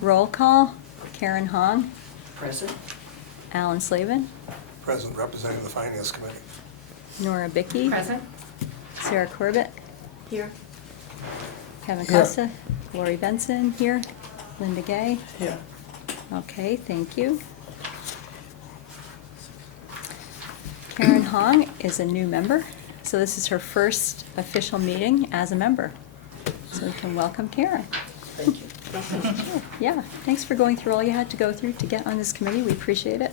Roll call, Karen Hong, Present. Alan Slavin, Present, representing the Finance Committee. Nora Bickey. Present. Sarah Corbett, Here. Kevin Here. Costa, Lori Benson here, Linda Gay. Here. Okay, thank you. Karen Hong is a new member, so this is her first official meeting as a member. So we can welcome Karen. Thank you. Yeah, thanks for going through all you had to go through to get on this committee, we appreciate it.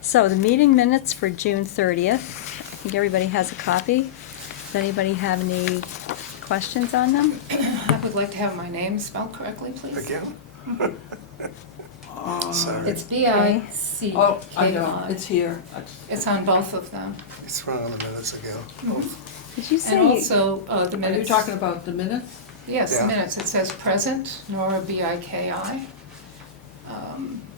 So the meeting minutes for June 30th, I think everybody has a copy. Does anybody have any questions on them? I would like to have my name spelled correctly, please. Again? Uh, Sorry. It's B-I-C-K-I. Oh, I know, it's here. It's on both of them. It's wrong on the minutes again. Did you say? And also, the Are minutes. you talking about the minutes? Yes, the Yeah. minutes. It says present, Nora B-I-K-I.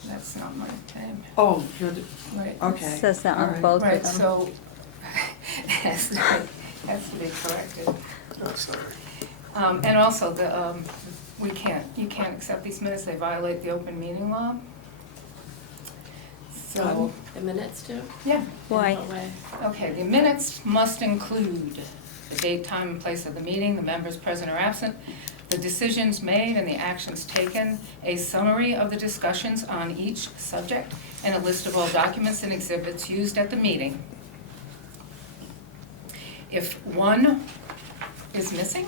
That's not my name. Oh, you're, Right. okay. Says that all on right. both of Right, them. so, has to be corrected. Oh, sorry. And also, you can't accept these minutes, they violate the open meeting law. So, The minutes do? yeah. Why? In what way? Okay, the minutes must include the date, time, and place of the meeting, the members present or absent, the decisions made and the actions taken, a summary of the discussions on each subject, and a list of all documents and exhibits used at the meeting. If one is missing,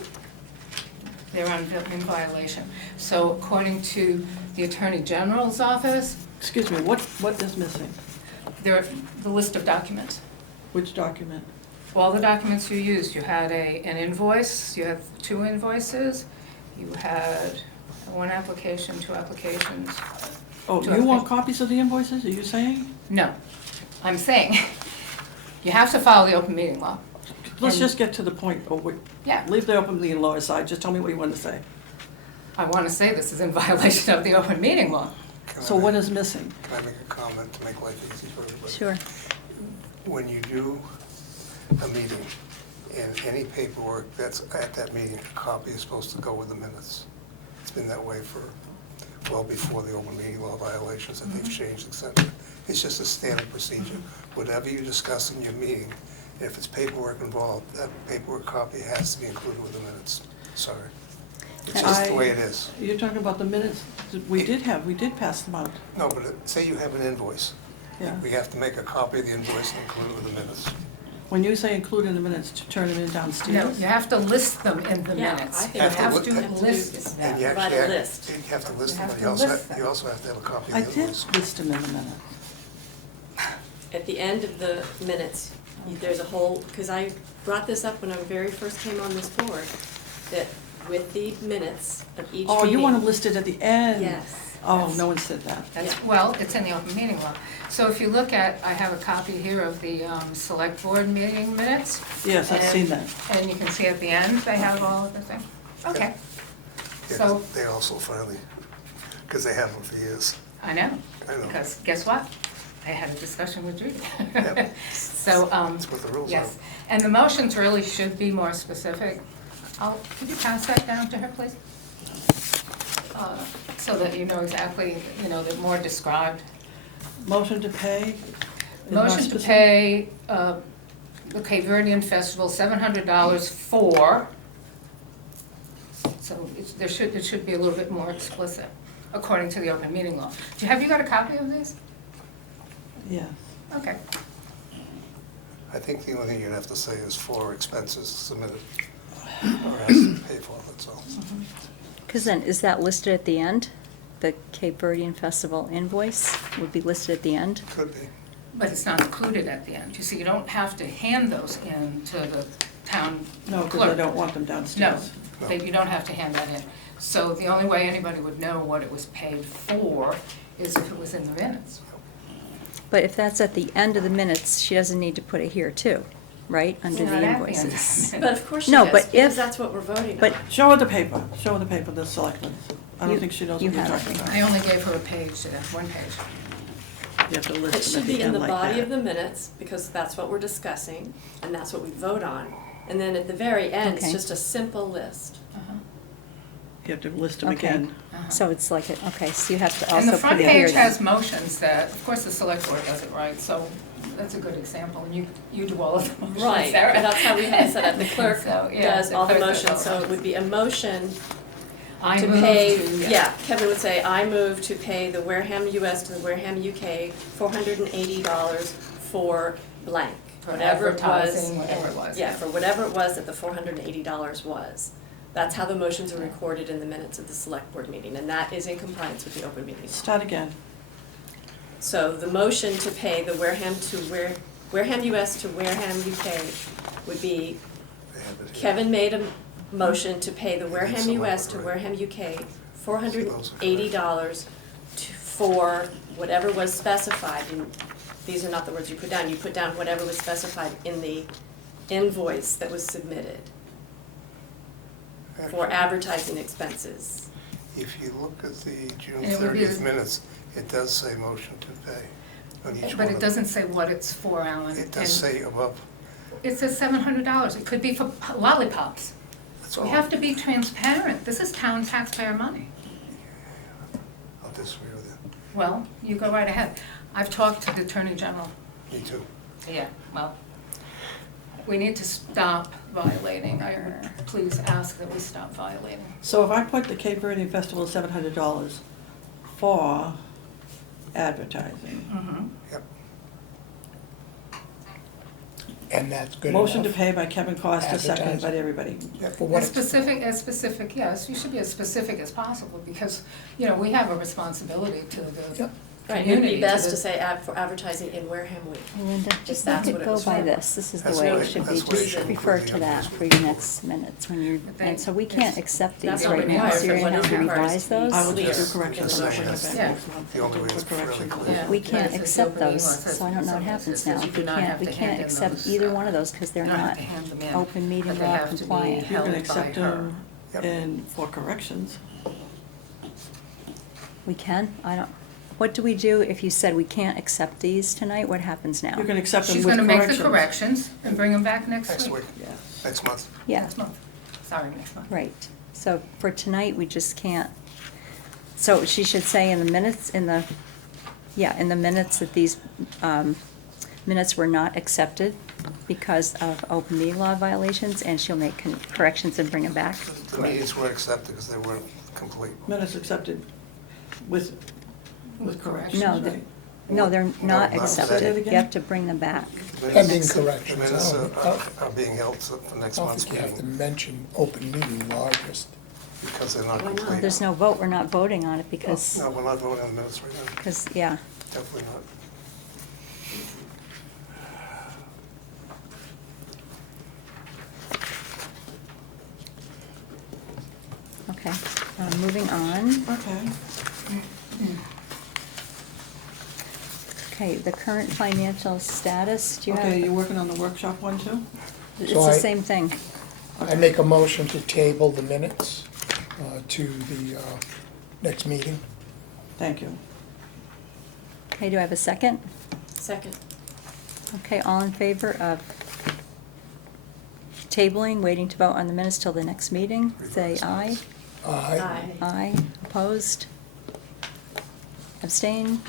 they're in violation. So according to the Attorney General's office, Excuse me, what is missing? the list of documents. Which document? All the documents you used, you had an invoice, you had 2 invoices, you had 1 application, 2 applications. Oh, Do you I want think- copies of the invoices, are you saying? No, I'm saying, you have to follow the open meeting law. Let's And- just get to the point, Yeah, leave the open meeting law aside, just tell me what you want to say. I want to say this is in violation of the open meeting law. Can So I what make- is missing? Can I make a comment to make life easy for everybody? Sure. When you do a meeting and any paperwork that's at that meeting, a copy is supposed to go with the minutes. It's been that way for, well before the open meeting law violations that they've changed, et cetera. It's just a standard procedure. Whatever you discuss in your meeting, if it's paperwork involved, that paperwork copy has to be included with the minutes. Sorry. It's just the way it is. You're talking about the minutes that we did pass them out. No, but say you have an invoice. Yeah. We have to make a copy of the invoice and include it with the minutes. When you say include in the minutes, to turn them in No, downstairs? you have to list them in the Yeah, minutes. I think You Have to have look- to have to list And you them. Provide actually a have, list. you have to list You them, have but to you also list have, you them. also have to have a copy I of the did invoice. list them in the minutes. At the end of the minutes, there's a whole, because I brought this up when I very first came on this board, that with the minutes of each meeting. Oh, you want to list it at the end? Yes. Oh, Yes. no one said that. That's, Yeah. well, it's in the open meeting law. So if you look at, I have a copy here of the select board meeting minutes. Yes, I've and- seen that. And you can see at the end, they have all of the things. Okay, Yeah, so, They also finally, because they have them for years. I know, I know. because guess what? I had a discussion with Judy. Yep. So, That's what the rules are. yes, and the motions really should be more specific. Could you pass that down to her, please? So that you know exactly, they're more described. Motion to pay? is not Motion to specific? pay the Cape Verdean Festival $700 for, so it should be a little bit more explicit, according to the open meeting law. Have you got a copy of these? Yes. Okay. I think the only thing you'd have to say is for expenses submitted or has to pay for, that's all. Because then, is that listed at the end? The Cape Verdean Festival invoice would be listed at the end? Could be. But it's not included at the end. You see, you don't have to hand those in to the town No, because clerk. I don't want them No, downstairs. you don't have to hand that in. So the only way anybody would know what it was paid for is if it was in the minutes. But if that's at the end of the minutes, she doesn't need to put it here too, right? Under Not the at the end. invoices. But of course she No, does, but because if- that's what we're voting on. But Show her the paper, the selectmen. I You- don't think she knows you what you're have talking it. about. I only gave her a page today, 1 page. You have to It list them should at be the in end the like body of that. the minutes, because that's what we're discussing, and that's what we vote on. And then at the very end, it's Okay. just a simple list. Uh-huh. You have to list them Okay. again. So it's like, okay, so you have to And the also front put it here page then. has motions that, of course, the select board does it right, so that's a good example, and you do all of the motions, Right, Sarah. and that's how we have it set up. The clerk So, yeah, does all the clerk does motions, so all it would be a motion I to move pay, to, yeah, Kevin would say, I move to pay the Wareham US to the Wareham UK $480 for blank, For whatever it was. advertising, whatever it and- was, Yeah, yeah. for whatever it was that the $480 was. That's how the motions are recorded in the minutes of the select board meeting, and that is in compliance with the open meeting law. Start again. So the motion to pay the Wareham US to Wareham UK would be, They have it here. Kevin made a motion to pay the Wareham Someone US to would Wareham UK $480 for whatever was specified, and these are not the words you put down, you put down whatever was specified in the invoice that was submitted for Actually, advertising expenses. If you look at the June And it would be 30th the- minutes, it does say motion to pay on each one But of it them. doesn't say what it's for, Alan. It does and say above, It says $700, it could be for lollipops. that's all. We have to be transparent, this is town taxpayer money. I'll disagree with you. Well, you go right ahead. I've talked to the Attorney General. Me too. Yeah, well, we need to stop violating. I would please ask that we stop violating. So if I put the Cape Verdean Festival at $700 for advertising, Mhm. Yep. And that's good enough. motion to pay by Kevin Costa, seconded by Advertising. everybody. Yep. For what As it's- specific, yes, you should be as specific as possible, because, you know, we have a responsibility to the Yep. Right, it'd community. be best the- to say for advertising in Wareham Week. Linda, just that's let what it it go was by for. this, this is the That's way what it it- should be, that's what it just should refer be to on that this for week. your next minutes when you're, But and so we can't accept That's these not right now, required, so but you're what gonna is have to required revise is to be those. I will clear just do corrections in the and bring it motions. back Yeah. next month. The only way For it's fairly corrections. clear. Yeah. We can't Yes, it's accept open meeting those, law. It says- so I don't know what it happens says now. you do not have We to can't hand in accept those, either one of those, because they're you don't have not to hand them in, open meeting but they law have to be compliant. You held can by accept her. them Yep. and for corrections. We can, I don't, what do we do if you said we can't accept these tonight, what happens now? You can accept them She's with gonna corrections. make the corrections and bring them back next Next week. week, Yes. next month. Yeah, Next month, sorry, next month. right, so for tonight, we just can't, so she should say in the minutes, in the minutes that these, minutes were not accepted because of open meeting law violations, and she'll make corrections and bring them back. The meetings were accepted because they weren't complete. Minutes accepted with corrections, No, right? No, they're not No, accepted, say it you again? have to bring them back. The Pending minutes- corrections. The minutes I are being held for I next don't month's think you have to meeting mention open meeting law, just, because they're not Why not? complete. There's no vote, we're not voting on it because, No, we're not voting on the minutes right now, because, yeah, definitely not. okay. Moving on, Okay. okay, the current financial status, do you have? Okay, you working on the workshop one too? It's So the I- same thing. I make a motion to table the minutes to the next meeting. Thank you. Okay, do I have a second? Second. Okay, all in favor of tabling, waiting to vote on the minutes till the next meeting, say aye. Aye. Aye, opposed? Abstain?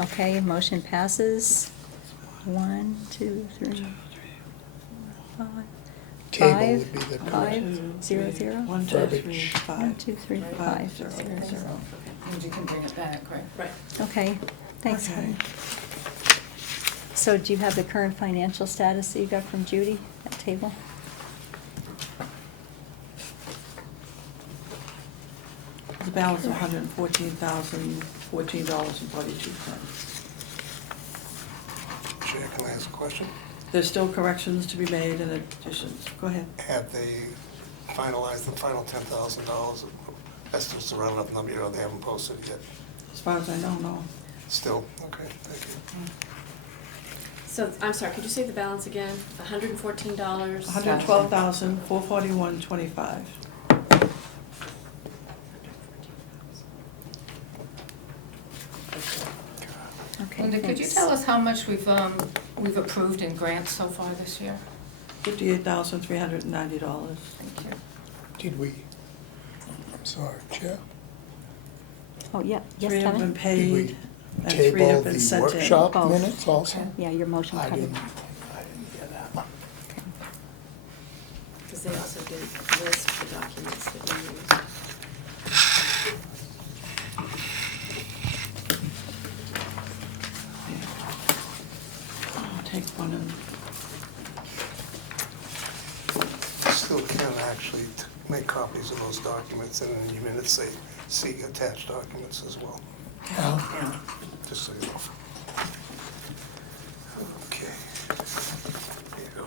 Okay, motion passes. 1, 2, 3, 4, 5. Table would be the Five, correct. 0, 0. 1, 2, 3, Verbiage. 1, 5. 2, 3, 5, 0, 0. And you can bring it back, right? Right. Okay, thanks, Okay. Kevin. So do you have the current financial status that you got from Judy, that table? The balance of $114,014.42. Chair, can I ask a question? There's still corrections to be made and additions. Go ahead. Have they finalized the final $10,000? That's just a round up number, they haven't posted it yet. As far as I know, no. Still, okay, thank you. So, I'm sorry, could you say the balance again? $114? $112,441.25. Okay, Linda, could you thanks. tell us how much we've approved in grants so far this year? $58,390. Thank you. Did we I'm sorry, Chair. Oh, yeah, yes, Three have been Kevin? Did we paid, and three table have been the sent in. workshop Oh, minutes also? Yeah, your motion I covered. didn't hear that. Okay. Because they also did list the documents that we used. I'll take one and, Still can actually make copies of those documents, and in your minutes say, see attached documents as well, yeah. just so you know. Okay. There you go.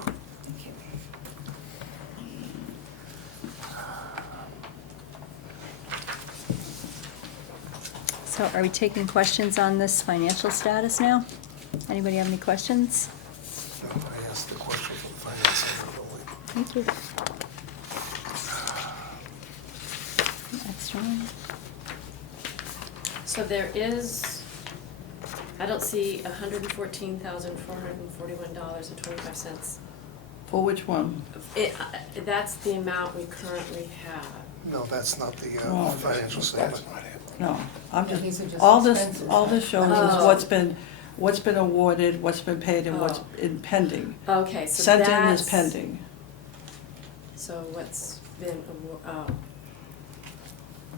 So are we taking questions on this financial status now? Anybody have any questions? No, I asked the question for the finance center only. Thank you. Next one. So there is, I don't see $114,441.25. For which one? That's the amount we currently have. No, that's not the Oh, financial That's statement. not it. No, I'm Yeah, these just, are just all this expenses. shows is Oh. what's been awarded, what's been paid, and what's Oh. in pending. Okay, so Sent in that's. is pending. So what's been, oh,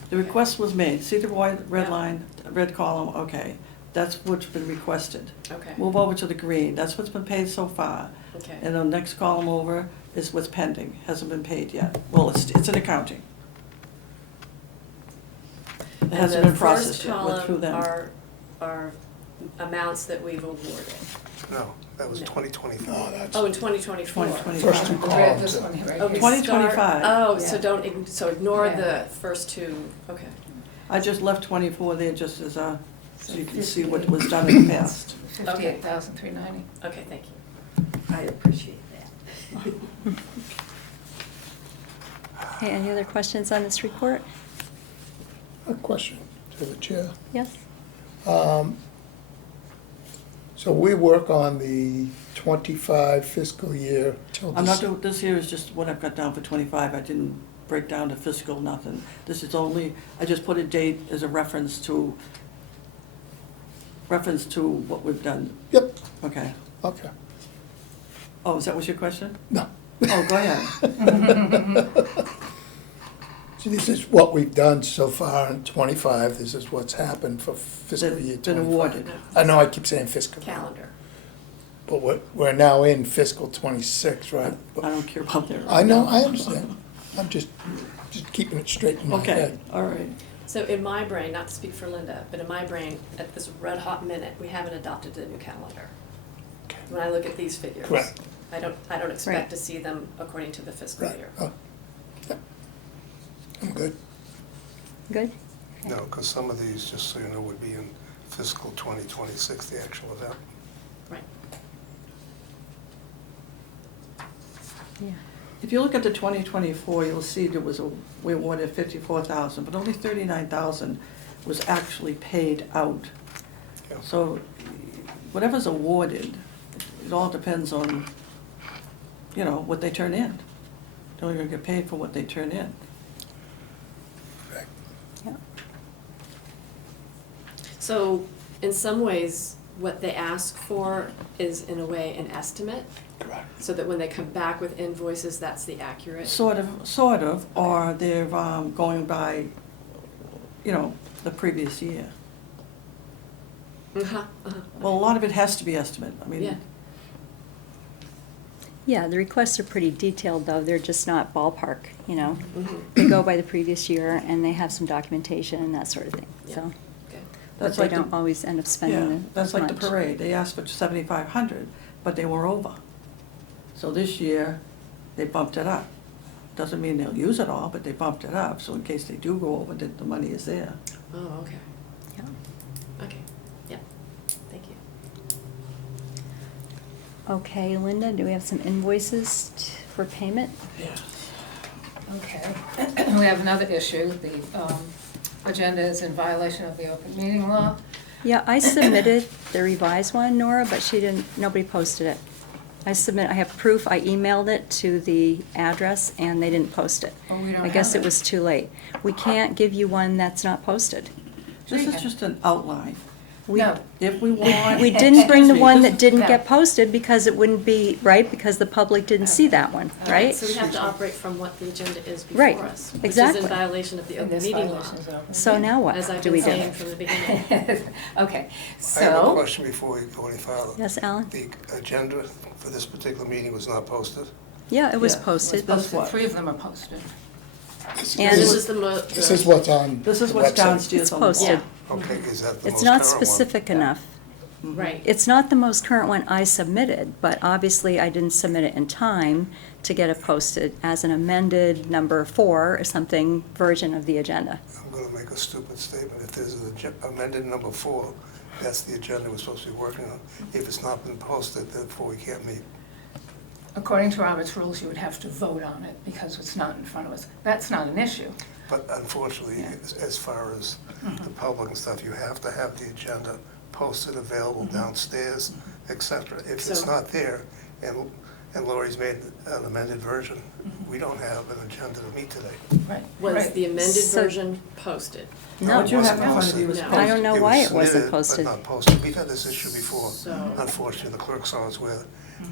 The request was made, see the red Yeah. line, red column, okay, that's what's been requested. okay, Move over to the green, that's what's been paid so far. okay. And the next column over is what's pending, hasn't been paid yet. Well, it's an accounting. It hasn't been processed yet, went through them. And the first column are amounts that we've awarded. No, that was No. 2025. No, that's, Oh, in 2024. 2025. first two The red, this columns. one right Oh, here. 2025. Oh, so Yeah. don't, so ignore Yeah. the first two, okay. I just left 24 there just as a, so you can see what was done in the past. 58,390. Okay, thank you. I appreciate that. Okay, any other questions on this report? A question to the chair. Yes? So we work on the 25 fiscal year till I'm not Dec- doing, this here is just what I've got down for 25, I didn't break down the fiscal, nothing. This is only, I just put a date as a reference to what we've done, Yep, okay. okay. Oh, is that was your question? No. Oh, go ahead. So this is what we've done so far in 25, this is what's happened for fiscal That's year been 25. awarded. I know I keep saying fiscal. Calendar. But we're now in fiscal 26, right? I don't care about that. I know, I understand. I'm just keeping it straight in my Okay, head. all right. So in my brain, not to speak for Linda, but in my brain, at this red hot minute, we haven't adopted the new calendar. Okay. When I look at these figures. Correct. I don't Right. expect to see them according to the fiscal Right, year. oh, yeah. I'm good. Good? No, because some of these, just so you know, would be in fiscal 2026, the actual event. Right. Yeah. If you look at the 2024, you'll see we awarded 54,000, but only 39,000 was actually paid out. Yeah. So whatever's awarded, it all depends on, what they turn in. They're only gonna get paid for what they turn in. Correct. Yeah. So in some ways, what they ask for is in a way an estimate, Correct. so that when they come back with invoices, that's the accurate. Sort of, or they're going by, the previous year. Uh-huh, uh-huh. Well, a lot of it has to be estimate, I mean. Yeah. Yeah, the requests are pretty detailed, though, they're just not ballpark, Mhm. They go by the previous year, and they have some documentation and that sort of thing, Yeah. so. Okay. But That's they like the- don't always end up Yeah, spending that's as like the much. parade, they asked for 7,500, but they were over. So this year, they bumped it up. Doesn't mean they'll use it all, but they bumped it up, so in case they do go over, the money is there. Oh, okay, Yeah. okay, yeah, thank you. Okay, Linda, do we have some invoices for payment? Yes. Okay. We have another issue. The agenda is in violation of the open meeting law. Yeah, I submitted the revised one, Nora, but nobody posted it. I have proof, I emailed it to the address, and they didn't post it. Oh, we don't I guess have it was too late. We can't give you one that's not posted. This Sure is you just an outline. We- No. If we want. We didn't bring the Excuse me, one this- that didn't No. get posted because it wouldn't be, right, because the public didn't see that one, right? So we have to operate from what the agenda is Right, before us. exactly. Which is in violation of the And open this meeting law, violation is open So meeting. now what as I've do been we do? saying from the beginning. Okay, I have a so, question before we go any farther. Yes, Alan? The agenda for this particular meeting was not posted? Yeah, it was Yeah. posted. That's what? 3 of them are posted. And- This is the. This is what's on This is the what's website. downstairs It's on the wall. posted. Okay, is that the most It's current not one? specific enough. Right. It's not the most current one I submitted, but obviously I didn't submit it in time to get it posted as an amended number 4 or something version of the agenda. I'm gonna make a stupid statement. If there's an amended number 4, that's the agenda we're supposed to be working on. If it's not been posted, therefore we can't meet. According to Robert's rules, you would have to vote on it because it's not in front of us. That's not an issue. But unfortunately, Yeah. as far as the public and stuff, you have to have the agenda posted, available downstairs, et cetera. If it's So- not there, and Lori's made an amended version, we don't have an agenda to meet today. Right. Was right. the amended So- version posted? No. What you have in It wasn't front of you is posted. posted. I don't know It why was it wasn't submitted, posted. but not posted. We've had this issue before. So- Unfortunately, the clerk's office where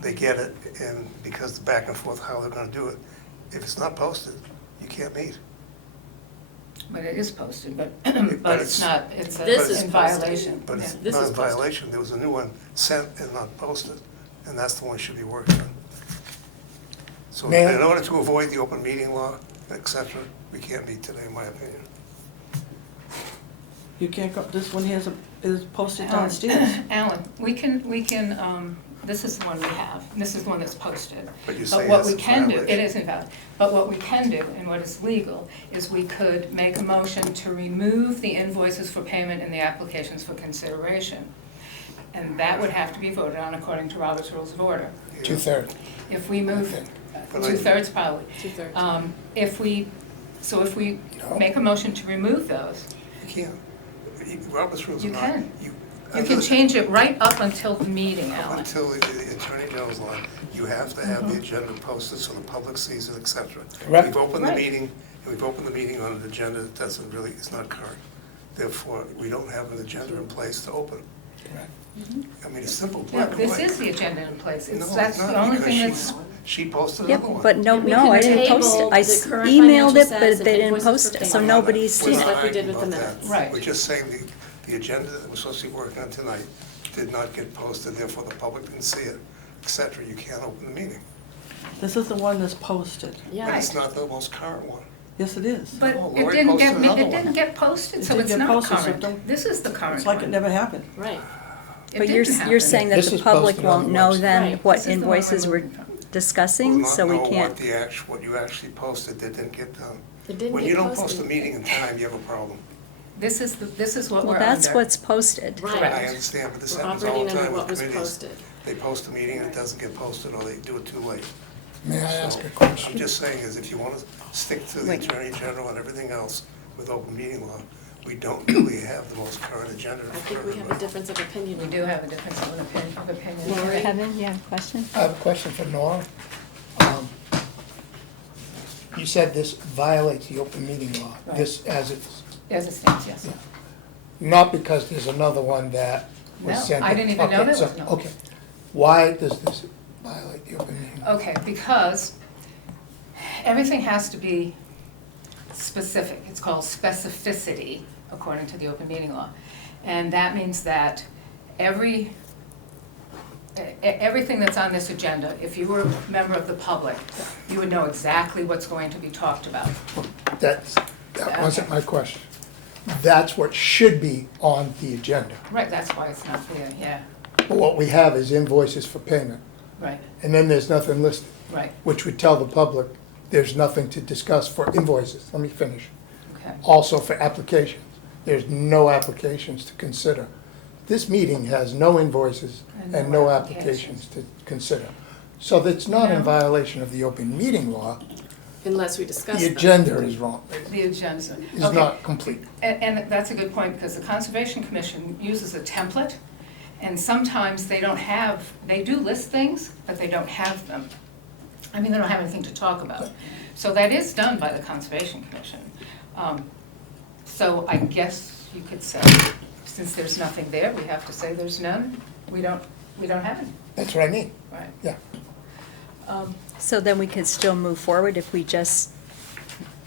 they get it, and because the back and forth, how they're gonna do it, if it's not posted, you can't meet. But it is posted, but But it's not, it's This is in posted. violation. But it's Yeah. This not is in posted. violation. There was a new one sent and not posted, and that's the one we should be working on. So May I- in order to avoid the open meeting law, et cetera, we can't meet today, in my opinion. You can't go, this one here is posted Alan, downstairs. Alan, we can, this is the one we have, and this is the one that's posted. But you're But saying what it's we in can do, it violation. is invalid, but what we can do, and what is legal, is we could make a motion to remove the invoices for payment and the applications for consideration. And that would have to be voted on according to Robert's Rules of Order. Yeah. 2/3. If we move, Okay. But I- 2/3 probably. 2/3. If we No. make a motion to remove those, You can't. Robert's rules are You not. can. You you can change it right up until the meeting, Up Alan. until the Attorney General's line, you have to have the agenda posted so the public sees it, et cetera. Correct. We've opened the Right. meeting, and we've opened the meeting on an agenda that doesn't really, is not current. Therefore, we don't have an agenda in place to open. I mean, it's simple, No, black and this white. is the agenda in place. No, It's, it's that's not, the only because thing that's, she posted Yep, another one. but no, And we no, can I didn't post it. table I the current emailed financial it, but status they and didn't invoices post for it, so payment. nobody's We're seen Just not it. like we did arguing with the about minutes. that. Right. We're just saying the agenda that we're supposed to be working on tonight did not get posted, therefore the public didn't see it, et cetera. You can't open the meeting. This is the one that's posted. Yeah. But it's not the most current one. Yes, it is. but Oh, it Lori didn't posted get, another it one. didn't get posted, It so didn't it's get not posted, so current. don't- This is the current It's like it one. never happened. Right. It But didn't you're happen. saying that This the is public posted on won't the know website. then Right. what This is the one invoices we're we're moving from. discussing, Will so we not know can't. what you actually posted that didn't get done. It didn't When get you don't post posted. a meeting in time, you have a problem. This is what Well, we're that's under. what's posted. Right. I understand, but this We're happens all operating the under time what with was committees. posted. They post a meeting and it doesn't get posted, or they do it too late. May I ask So, a question? I'm just saying is if you want to stick to the Wait. Attorney General and everything else with open meeting law, we don't really have the most current agenda I for think we have a everybody. difference of opinion. We on do that. have a difference of opinion. Lori? Kevin, you have a question? I have a question for Nora. You said this violates the open meeting law, this as it's, As it stands, yes. not because there's another one that was No, sent. I didn't even know Okay, there so- was no. Okay. Why does this violate the open meeting law? Okay, because everything has to be specific. It's called specificity, according to the open meeting law. And that means that everything that's on this agenda, if you were a member of the public, you would know exactly what's going to be talked about. That wasn't my question. That's what should be on the agenda. Right, that's why it's not there, yeah, But what we have is invoices for payment, right, and then there's nothing listed, right, which would tell the public there's nothing to discuss for invoices. Let me finish. okay. Also for applications, there's no applications to consider. This meeting has no invoices and no applications to consider. So that's not in No. violation of the open meeting law. Unless we discuss The them. agenda is wrong, The agenda. is Okay. not complete. And that's a good point, because the Conservation Commission uses a template, And sometimes they don't have, they do list things, but they don't have them. I mean, they don't have anything to talk about. So that is done by the Conservation Commission. So I guess you could say, since there's nothing there, we have to say there's none. We don't have any, That's what I mean, right? yeah. So then we could still move forward if we just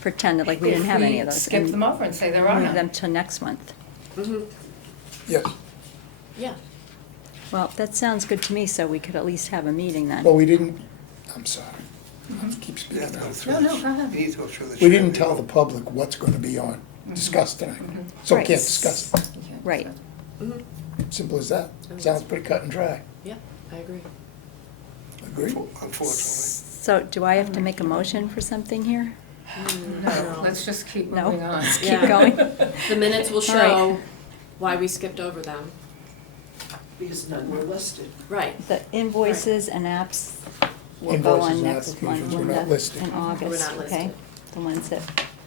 pretended like we didn't have any of those. Skip and them over and say there are Move them none. to next month. Mhm. Yes, Yeah, Well, that sounds good to me, so we could at least have a meeting then. well, we didn't, I'm sorry, keep You speaking have to go now. through. No, go ahead. You need to go through the. We chair didn't review. tell the public what's gonna be on, discussed tonight, so we Right. can't discuss it. You can't Right. do mhm, Simple as that. Sounds pretty cut and dry. yeah, I agree. Agree? Unfortunately. So do I have to make a motion for something here? that. No, let's just keep No? moving on. Let's keep Yeah. going? The minutes will All right. show why we skipped over them. Because none were listed. Right, The invoices and apps will go Invoices on and next applications month, were not Linda, listed. in August, We're not okay? listed. The ones that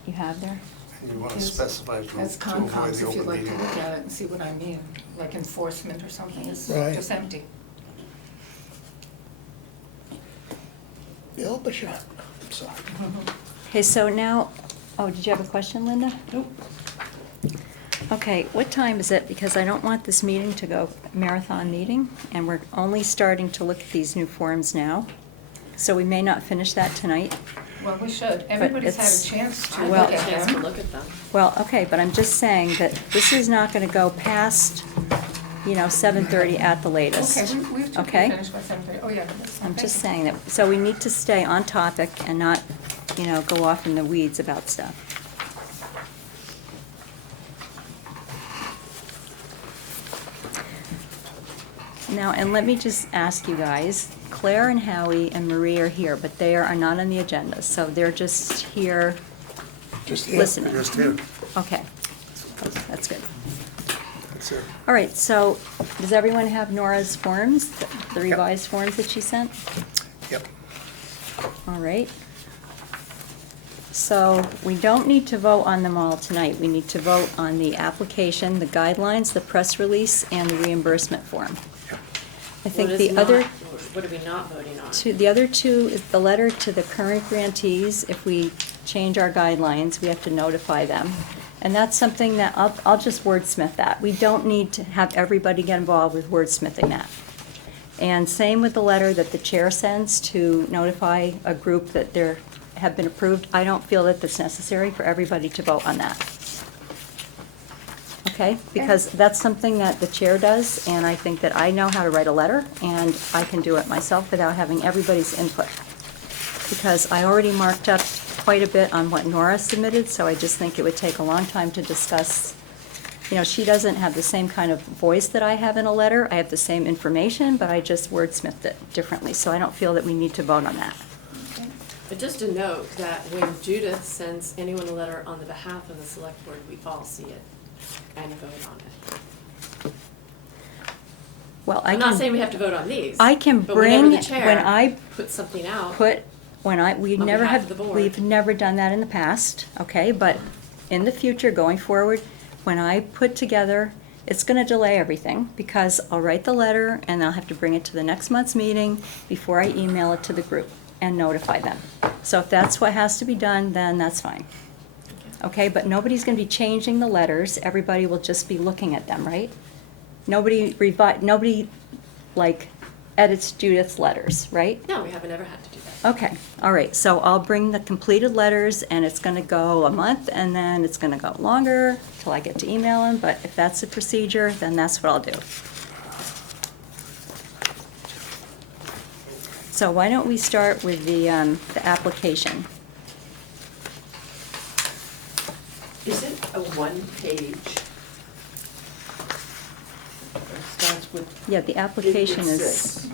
you have there? And you want to Yes. specify to As avoid Concom's, the if you'd open like to meeting. look at it and see what I mean, like enforcement or something, it's Right. just empty. Bill Bishop, I'm sorry. Okay, so now, oh, did you have a question, Linda? Nope. Okay, what time is it? Because I don't want this meeting to go marathon meeting, and we're only starting to look at these new forms now. So we may not finish that tonight. Well, we should. Everybody's had a it's- chance to I Well- look had a at chance to them. look at them. Well, okay, but I'm just saying that this is not gonna go past, 7:30 at the latest. Okay, we have to Okay? finish by 7:30. Oh, yeah. that's- I'm okay. just saying that, so we need to stay on topic and not, go off in the weeds about stuff. Now, and let me just ask you guys, Claire and Howie and Marie are here, but they are not on the agenda, so they're just here Just here. listening. Just here, Okay, that's good. that's it. All right, so does everyone have Nora's forms, the revised forms that she sent? Yep. All right. So we don't need to vote on them all tonight. We need to vote on the application, the guidelines, the press release, and the reimbursement form. I think What is the not- other, What are we not voting on? the other two is the letter to the current grantees. If we change our guidelines, we have to notify them. And that's something that, I'll just wordsmith that. We don't need to have everybody get involved with wordsmithing that. And same with the letter that the chair sends to notify a group that there have been approved. I don't feel that it's necessary for everybody to vote on that. Okay? Because that's something that the chair does, and I think that I know how to write a letter, and I can do it myself without having everybody's input. Because I already marked up quite a bit on what Nora submitted, so I just think it would take a long time to discuss. She doesn't have the same kind of voice that I have in a letter. I have the same information, but I just wordsmithed it differently, so I don't feel that we need to vote on that. But just to note that when Judith sends anyone a letter on the behalf of the select board, we all see it and vote on it. Well, I I'm not can, saying we have to vote on these. I can but whenever bring, the chair when I puts something out, we On never behalf have, of the board. we've never done that in the past, okay? But in the future, going forward, when I put together, it's gonna delay everything, because I'll write the letter, and I'll have to bring it to the next month's meeting before I email it to the group and notify them. So if that's what has to be done, then that's fine. Okay, but nobody's gonna be changing the letters, everybody will just be looking at them, right? Nobody edits Judith's letters, right? no, we haven't ever had to do that. Okay, all right, so I'll bring the completed letters, and it's gonna go a month, and then it's gonna go longer till I get to email them, but if that's the procedure, then that's what I'll do. So why don't we start with the application? Is it a one-page? It starts with, Yeah, the application It's is, this.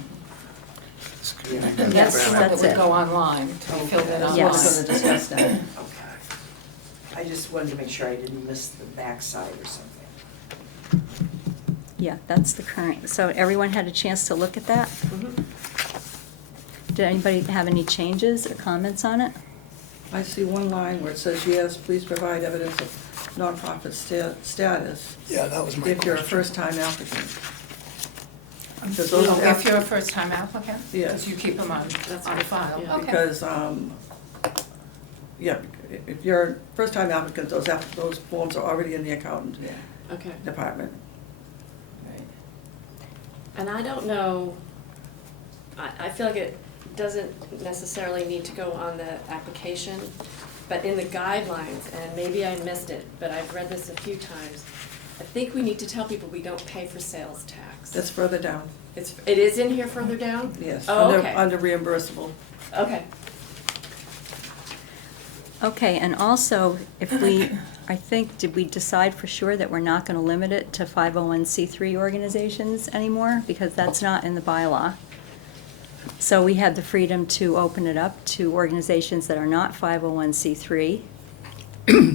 It's gonna be Yes, That's the one that that's would it. go online, to be filled in Okay. online. Yes. we're gonna discuss that. Okay. I just wanted to make sure I didn't miss the backside or something. yeah, that's the current, so everyone had a chance to look at that? Mhm. Did anybody have any changes or comments on it? I see one line where it says, yes, please provide evidence of nonprofit status Yeah, that was my if you're a question. first-time applicant. Because those Oh, app- if you're a first-time applicant? Yes. Because you keep them on right, file, yeah. okay. Because, yeah, if you're a first-time applicant, those forms are already in the accountant Okay. department. Right. And I don't know, I feel like it doesn't necessarily need to go on the application, but in the guidelines, and maybe I missed it, but I've read this a few times, I think we need to tell people we don't pay for sales tax. That's further down, It is in here further down? yes, Oh, under, okay. under reimbursable. Okay. Okay, and also, if we, I think, did we decide for sure that we're not gonna limit it to 501c3 organizations anymore? Because that's not in the bylaw. So we had the freedom to open it up to organizations that are not 501c3.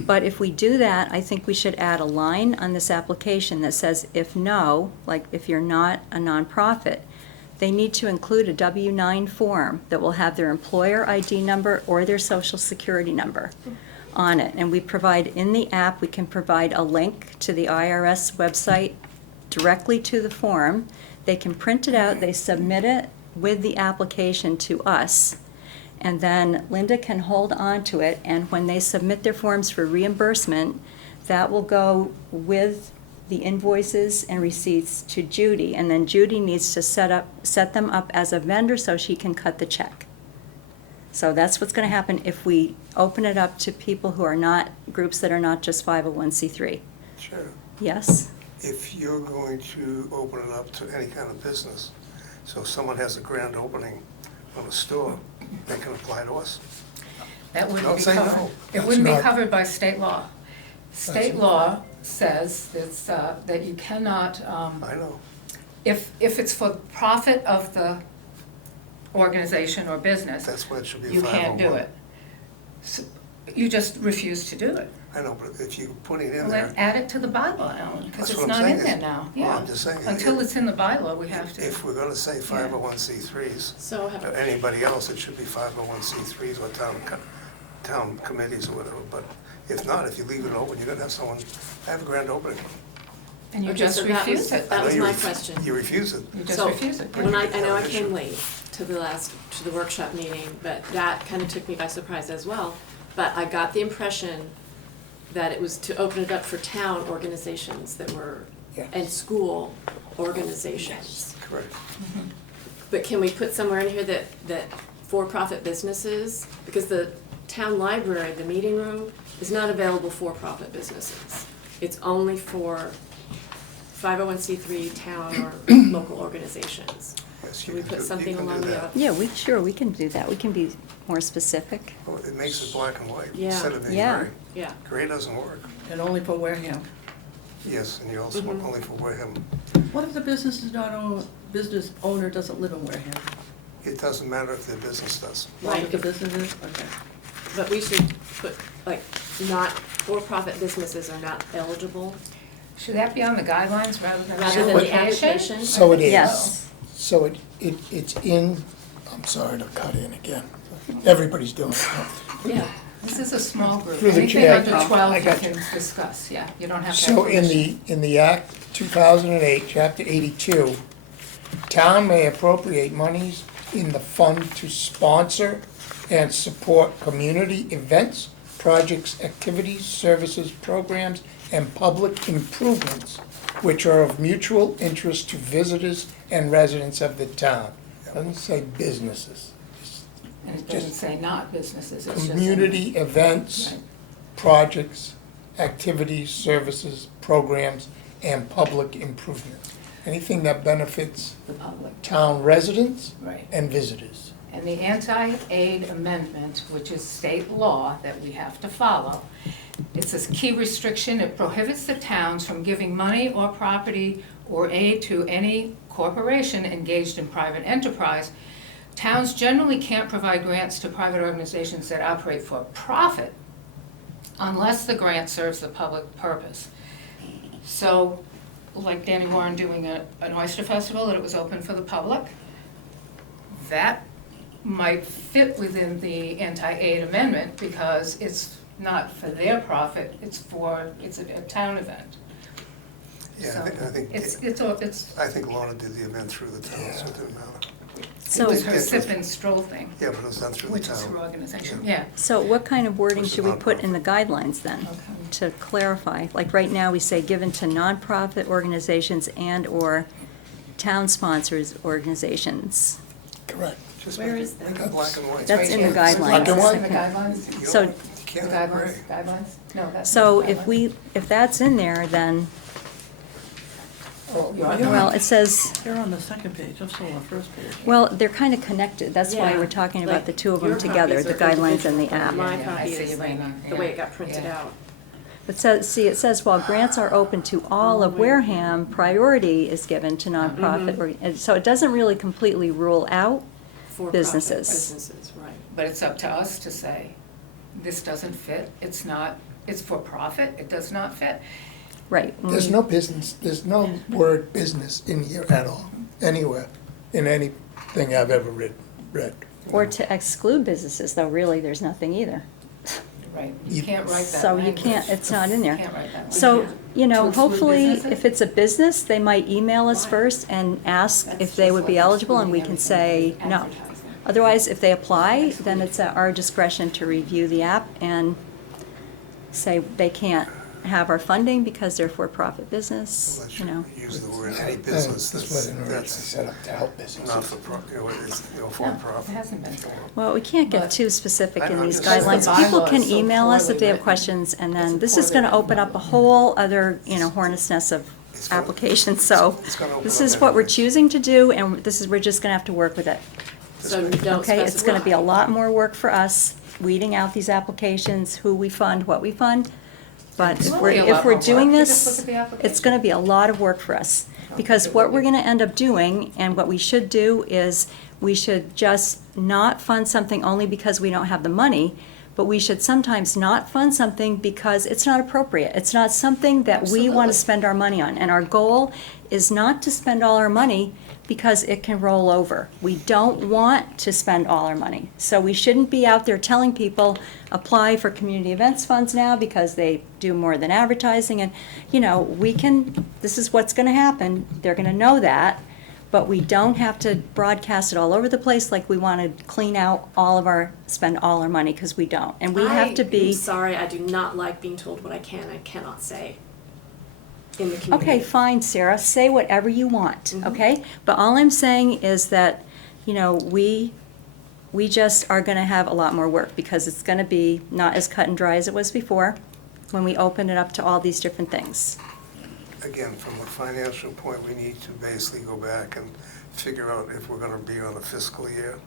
But if we do that, I think we should add a line on this application that says, if no, like if you're not a nonprofit, they need to include a W-9 form that will have their employer ID number or their social security number on it. And we provide, in the app, we can provide a link to the IRS website directly to the form. They can print it out, they submit it with the application to us, and then Linda can hold on to it, and when they submit their forms for reimbursement, that will go with the invoices and receipts to Judy, and then Judy needs to set them up as a vendor so she can cut the check. So that's what's gonna happen if we open it up to people who are not, groups that are not just 501c3. Sure. Yes? If you're going to open it up to any kind of business, so if someone has a grand opening on a store, they can apply to us. That wouldn't Don't be say covered. no. It That's wouldn't be not- covered by state law. State That's- law says it's, that you cannot, I know. if it's for the profit of the organization or business, That's why it should be a you can't do 501. it. So, you just refuse to do it. I know, but if you put it in Well, there, then add it to the bylaw, Ellen, because That's it's what I'm not saying in there is- now, well, yeah. I'm just saying, Until if- it's in the bylaw, we have to. if we're gonna say 501c3s, So have, anybody else, it should be 501c3s or town committees or whatever, but if not, if you leave it open, you're gonna have someone have a grand opening. And you Okay, just so that refuse was- it. that I know was you my ref- question. You refuse it. You just so, refuse it. when I know I Issue. came late to the workshop meeting, but that kind of took me by surprise as well. But I got the impression that it was to open it up for town organizations that were, Yes. and school organizations. Correct. But can we put somewhere in here that for-profit businesses, because the town library, the meeting room, is not available for-profit businesses. It's only for 501c3 town or local organizations. Yes, Can you we can put do- something you can do along the, that. Yeah, we can do that. We can be more specific. Well, it makes it black and white Yeah. instead of being Yeah. gray. yeah, Gray doesn't work. And only for Wareham. Yes, and you also want Mhm. only for Wareham. What if the business is not own, business owner doesn't live in Wareham? It doesn't matter if their business does. Long as Right. the business is, okay. but we should put, like, not, for-profit businesses are not eligible, Should that be on the guidelines rather than rather than the application? So it is. Yes. So it's in, I'm sorry to cut in again. Everybody's doing it. Yeah, This is a small group. Through the Anything chair. under I 12 you got can discuss, yeah. You don't have to So have in permission. the Act 2008, Chapter 82, town may appropriate monies in the fund to sponsor and support community events, projects, activities, services, programs, and public improvements which are of mutual interest to visitors and residents of the town. Doesn't say businesses. And it doesn't say not businesses, it's just. Community events, Right. projects, activities, services, programs, and public improvements. Anything that benefits The public, town residents right. and visitors. And the anti-aid amendment, which is state law that we have to follow, it's a key restriction. It prohibits the towns from giving money or property or aid to any corporation engaged in private enterprise. Towns generally can't provide grants to private organizations that operate for profit unless the grant serves the public purpose. So, like Danny Warren doing an oyster festival, that it was open for the public, that might fit within the anti-aid amendment because it's not for their profit, it's a town event. Yeah, So I think, it's, I think Lorna did the event through the town, so it didn't matter. it So, was her sip and stroll thing, Yeah, but it was done through the which is her town. organization, Yeah. yeah. so what kind of wording Versus should we put in the nonprofit. guidelines then? Okay. To clarify, like right now, we say given to nonprofit organizations and/or town sponsors organizations. Correct. Just Where make is it- that? make it black and white. That's in the Right here. guidelines. Black and white? The guidelines? You So- don't- you The can't have guidelines, gray. guidelines? No, that's. So not if guidelines. if that's in there, then, Oh, you are- well, it says, They're on the second page, I'm still on the first page. well, they're kind of connected. That's why Yeah, we're talking about like the two of them your together, copies the are guidelines and the individual, but app. My Yeah, I copy see is you like right on, the way yeah, it got printed yeah. out. It says, see, it says, while grants are open to all of Wareham, priority is given to nonprofit. And so it doesn't really completely rule out, For-profit Businesses. Businesses, right. But it's up to us to say, this doesn't fit, it's not, it's for profit, it does not fit. right. when There's we- no business, there's no word business in here at all, anywhere, in anything I've ever read. Or to exclude businesses, though really, there's nothing either. Right, you You- can't write that So you language. can't, it's not in there. Can't write that language. So, you know, To exclude hopefully, businesses? if it's a business, they might email us Right. first and ask That's if they just would be like eligible, and we can excluding say everything. no. Advertising. Otherwise, if they apply, then it's at our discretion to review the app and say they can't have our funding because they're for-profit business, Unless you know. Use the word any business This wasn't originally that's set up to help businesses. not for, it's, No, for it profit. hasn't been for. Well, we can't get But- too specific in I'm these just saying- guidelines. Because the People bylaw can is so email us if poorly they have written. questions, and It's then a this is poorly gonna written open up a bylaw. whole other, you know, hornet's nest of It's gonna- applications, so it's gonna open this up is what we're anyways. choosing to do, and this is, we're just gonna have to work with it. So you don't Okay, it's gonna be a specify. lot more work for us, weeding out these applications, who we fund, what we fund. But It's if gonna we're, be a if lot we're more doing work. You just this, look at the it's application. gonna be a lot of work for us. Because what we're gonna end up doing, and what we should do, is we should just not fund something only because we don't have the money, but we should sometimes not fund something because it's not appropriate. It's not something that we wanna Absolutely. spend our money on. And our goal is not to spend all our money because it can roll over. We don't want to spend all our money. So we shouldn't be out there telling people, apply for community events funds now because they do more than advertising. And, you know, this is what's gonna happen. They're gonna know that. But we don't have to broadcast it all over the place like we wanna clean out spend all our money, because we don't. And we have to I'm be. sorry, I do not like being told what I can and cannot say in the community. Okay, fine, Sarah, say whatever you want, Mhm. okay? But all I'm saying is that, you know, we just are gonna have a lot more work, because it's gonna be not as cut and dry as it was before, when we open it up to all these different things. Again, from a financial point, we need to basically go back and figure out if we're gonna be on a fiscal year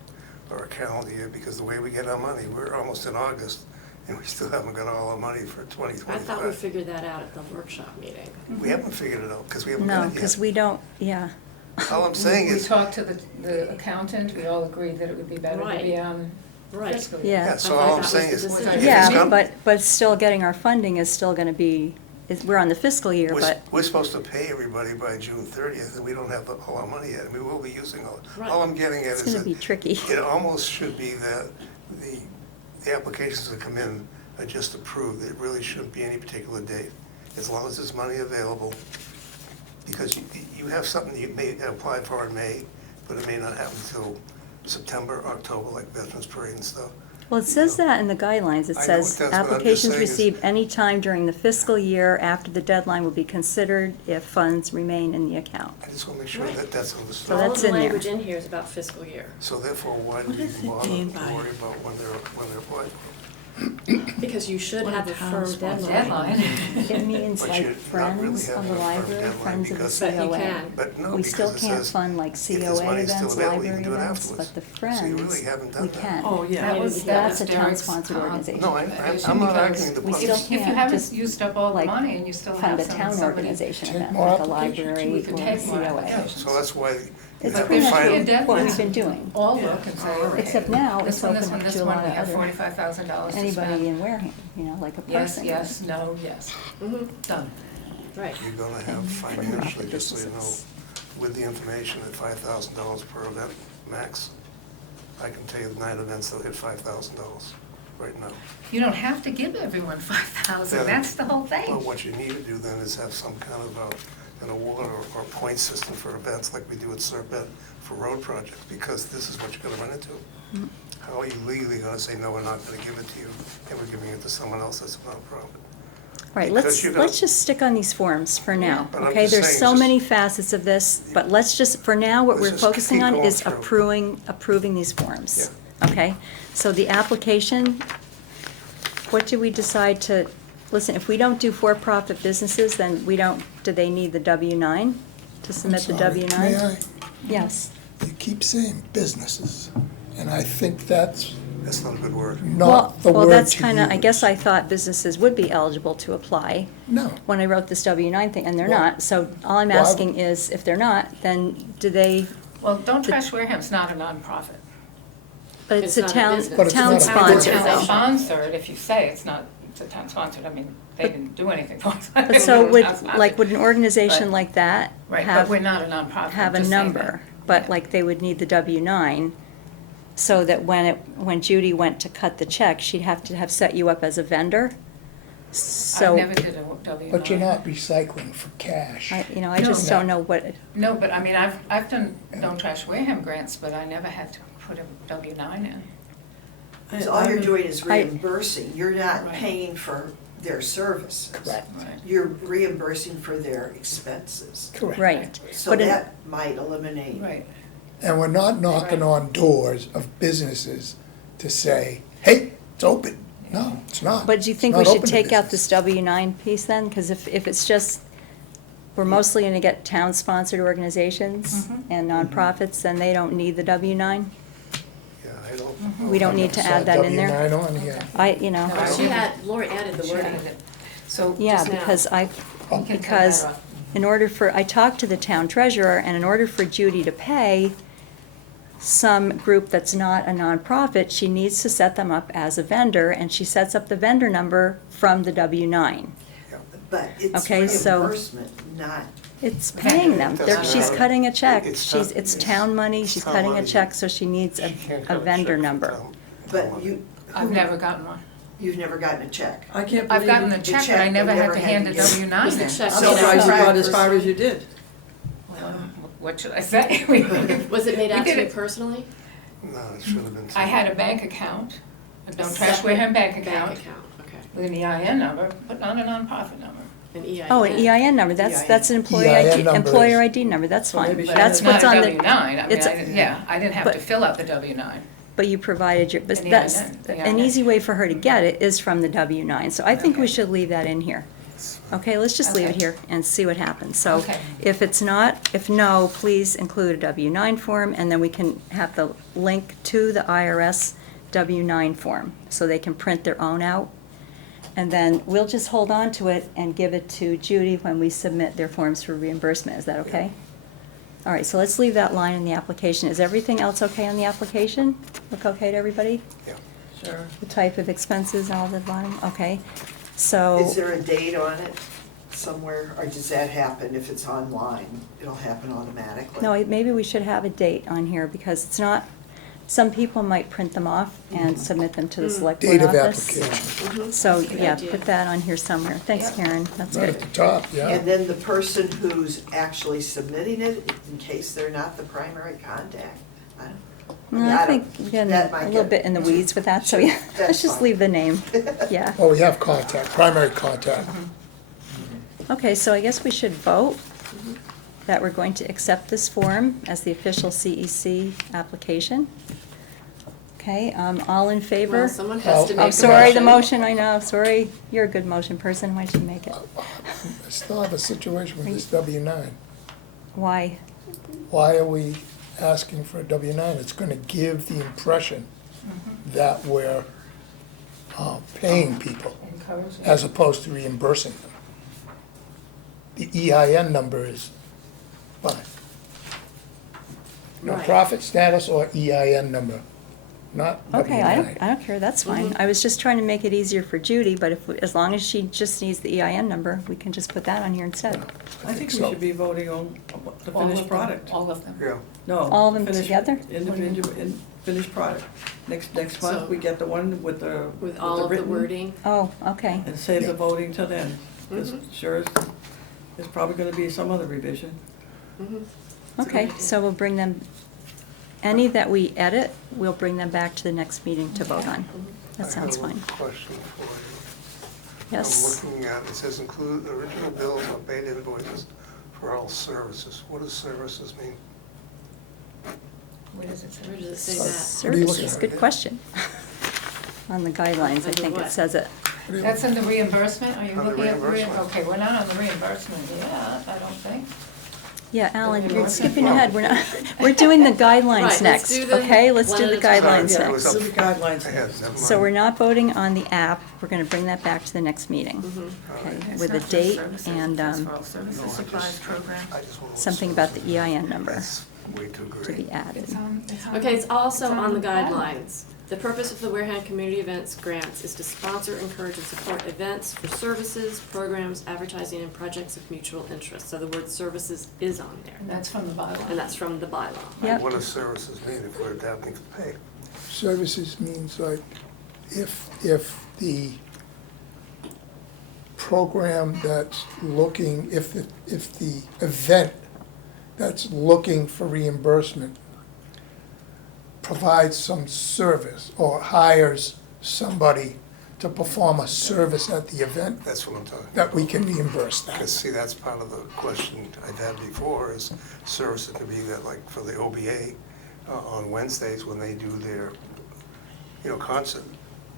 or a calendar year, because the way we get our money, we're almost in August, and we still haven't got all our money for I 2025. thought we figured that out at the workshop meeting. We haven't figured it out, because we haven't No, got it because yet. we don't, yeah. All I'm saying We is, talked to the accountant, we all agreed that it would be better to be Right. on Right. fiscal year. Yeah. yeah, so I all thought I'm that saying was is. the if decision. it's Yeah, gonna- but still getting our funding is still gonna be, we're on the fiscal year, We're, but, we're supposed to pay everybody by June 30th, and we don't have all our money yet. We will be using all. Right. All I'm getting at it's is gonna be that tricky. it almost should be that the applications that come in are just approved. It really shouldn't be any particular date, as long as there's money available. Because you have something you may apply for in May, but it may not happen until September, October, like Veterans Parade and stuff. Well, it says that in the guidelines. It I know says, it does, but I'm just applications saying is- received any time during the fiscal year after the deadline will be considered if funds remain in the account. I just want to make sure Right. that that's So understood. All of that's the in there. language in here is about fiscal year, So therefore, why do What we does it bother mean to by- worry about when they're applied for? because you should What have a a firm town-sponsored deadline. It means But like you're not really friends of having the a firm library, deadline friends of the because- But you COA. can. But no, We still because it can't says fund like if there's COA money still events, available, you library can do it events, afterwards. but the So friends, you really haven't done we that. can. Oh, yeah. That was, That's that a was Derek's, town-sponsored organization. No, I'm issue not because arguing the we point. still If you can't haven't just, used up all the like, money and you still fund have a town somebody. organization Take event, more like a applications. library We or could a take more COA. applications. So that's why you It's have pretty a much final. what we've deadline. been doing. All Yeah. look and say, All right. Except now this it's one, open this one, up this to a one, lot we of have other, $45,000 to anybody spend. in Wareham, you know, like a Yes, person. yes, no, yes, Mhm. done. Right. You're gonna have And financially, for-profit just so you know, businesses. with the information at $5,000 per event max, I can tell you the 9 events that'll hit $5,000 right now. You don't have to give everyone 5,000, Then- that's the whole Well, thing. what you need to do then is have some kind of an award or point system for events like we do at Serpent for road projects, because this is what you're gonna run into. How are you legally gonna say, no, we're not gonna give it to you, and we're giving it to someone else that's a nonprofit? Right, Because you're gonna- let's just stick on these forms for now, but I'm okay? just There's saying, so just- many facets of this, but let's just, for now, what Let's we're just focusing keep on going is through. approving these forms. Okay, so the application, what do we decide to, listen, if we don't do for-profit businesses, then do they need the W-9 to submit the I'm sorry, W-9? May I? Yes. You keep saying businesses, and I think that's That's not a good word. not the word Well, that's to kind of, I guess use. I thought businesses would be eligible to apply No, when I wrote this W-9 thing, and they're Well, not. So all I'm why would- asking is, if they're not, then do they, Well, Don't Trash Wareham's not a nonprofit. but it's It's a not a town, business. But it's town not a sponsored business. though. Town sponsored, if you say it's not, it's a town sponsored, I mean, they didn't do anything for us. But so would, Town sponsored. like, would an organization But- like that Right, but have, we're not a nonprofit. have a I'm just saying number? that. But Yeah. like, they would need the W-9, so that when Judy went to cut the check, she'd have to have set you up as a vendor? I So, never did a W-9. but you're not recycling for cash. I No. just don't know what, No, but I mean, I've done Don't Trash Wareham grants, but I never had to put a W-9 in. So all you're doing is I- reimbursing, you're not Right. paying for their services. Correct. Right. You're reimbursing for their expenses. Correct. right. So But in- that might eliminate. Right. And we're not knocking Right. on doors of businesses to say, hey, it's open. No, it's not. But do you It's think not we should open to take out business. this W-9 piece then? Because if it's just, we're mostly gonna get town-sponsored organizations Mhm. and nonprofits, then they don't need the W-9? Yeah, I don't. We don't need to Saw add that in there? W-9 on here. No, I She didn't. had, Lori added the She wording. added it. So. Yeah, Just now. because we can take because that off. in order for, I talked to the town treasurer, and in order for Judy to pay some group that's not a nonprofit, she needs to set them up as a vendor, and she sets up the vendor number from the W-9. But it's Okay, so- reimbursement, not, It's paying them. Doesn't She's matter. cutting a check. It's She's, not- it's it's- town money, it's she's town cutting a money. check, so she needs She can't a cut vendor check for number. town but money. you. I've never gotten one. You've never gotten a check. I can't believe. I've gotten the you- check, but I check, never you had never to had hand to a get- W-9 Was the in. check So I'm made out surprised you to got as far person? as you did. Well, What should I say? Was it made out We to did you it. personally? No, it should have been. I had a bank account, a Don't Trash Wareham bank account, Bank account, okay. with an EIN number, but not a nonprofit number. An EIN. Oh, an EIN number, that's an employee EIN ID, number employer is- ID number, that's So fine. maybe she That's has- what's on Not a the, W-9, I mean, it's a- yeah, I didn't have but- to fill out the W-9. but you provided your, but An that's, EIN, the an EIN. easy way for her to get it is from the W-9, so I think we Okay. should leave that in here. Okay, let's just leave it Okay. here and see what happens. So Okay. if it's not, if no, please include a W-9 form, and then we can have the link to the IRS W-9 form, so they can print their own out. And then we'll just hold on to it and give it to Judy when we submit their forms for reimbursement. Is that okay? All right, so let's leave that line in the application. Is everything else okay on the application? Look okay to everybody? Yeah. Sure. The type of expenses and all the bottom, okay? So. Is there a date on it somewhere, or does that happen if it's online? It'll happen automatically? No, maybe we should have a date on here, because it's not, some people might print them off and submit them to the select board Date of office. application, So, Good yeah, idea. put that on here somewhere. Thanks, Karen, that's right good. at the top, yeah. And then the person who's actually submitting it, in case they're not the primary contact, I don't. No, Yeah, I think we're getting that a might little get- bit in the weeds with that, so yeah, That's let's just fine. leave the name, yeah. Oh, we have contact, primary contact. Okay, so I guess we should vote that we're going to accept this form as the official CEC application. Okay, all in favor? Well, someone has to Oh, make a Oh, motion. sorry, the motion, I know, sorry. You're a good motion person, why don't you make it? I still have a situation with this W-9. Why? Why are we asking for a W-9? It's gonna give the impression that we're paying people Encouraging. as opposed to reimbursing them. The EIN number is fine. No Right. profit status or EIN number, not Okay, W-9. I don't care, that's fine. I was just trying to make it easier for Judy, but if, as long as she just needs the EIN number, we can just put that on here instead. I think we so. should be voting on the All of finished them, product. All of them. Yeah. No. All of them finished- together? Individual, finished product. Next So- month, we get the one with the. With all of the written, wording. Oh, okay. And save the voting till then. 'Cause Mhm. sure as There's probably gonna be some other revision. Mhm. Okay, so we'll bring them, any that we edit, we'll bring them back to the next meeting to vote on. That sounds I fine. have a question for you. Yes. I'm looking at, it says include original bills or paid invoices for all services. What does services mean? Where does it say? Where does it say What that? are you looking Services, at? good question. On the guidelines, I Under think it what? says it. That's in the reimbursement, are you On the looking at the reimbursement. okay, we're not on the reimbursement yet, I don't think. Yeah, Alan, you're Reimbursement. skipping ahead, we're doing the Right, guidelines let's next, do the okay? Let's one do at the a time. guidelines Yeah, It was next. up- So the guidelines I had, next. never So mind. we're not voting on the app, we're gonna bring that back to the next meeting. Okay, It's with a not just date services, and it's for um, all No, services, I supplies, just- program. I just wanna know what something about the services mean. EIN number That's way too to be great. added. It's on. Okay, it's also it's on the guidelines. guidelines. The purpose of the Wareham Community Events Grants is to sponsor, encourage, and support events for services, programs, advertising, and projects of mutual interest. So the word services is on there, And that's from the bylaw. and that's from the bylaw. Yep. What does services mean if we're adapting to pay? Services means like, if the program that's looking, if the event that's looking for reimbursement provides some service or hires somebody to perform a service at the event, That's what I'm talking about. that we can reimburse Because that. see, that's part of the question I've had before, is services can be that, like, for the OBA, on Wednesdays when they do their, concert.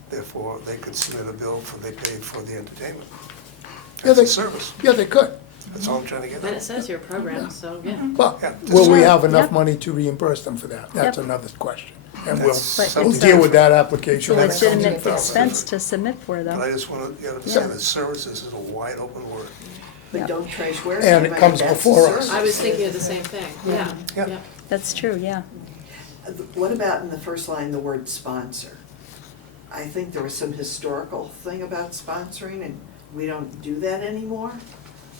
Therefore, they could submit a bill for, they paid for the entertainment. Yeah, That's a they- service. Yeah, they could, That's all I'm trying to get And it at. says here program, so yeah. but Yeah. will we Yeah, have enough yep. money to reimburse them for that? That's Yep. another question. And That's But we'll it's deal a- with that It's a application. next time. legitimate $17,000. expense to submit for But I though. just want to understand that services is a wide open word. But Yeah. don't trash Wareham. And it I mean, comes that's a before us. service. I was thinking of the same thing, yeah, Yeah. yeah. That's true, yeah. What about in the first line, the word sponsor? I think there was some historical thing about sponsoring, and we don't do that anymore.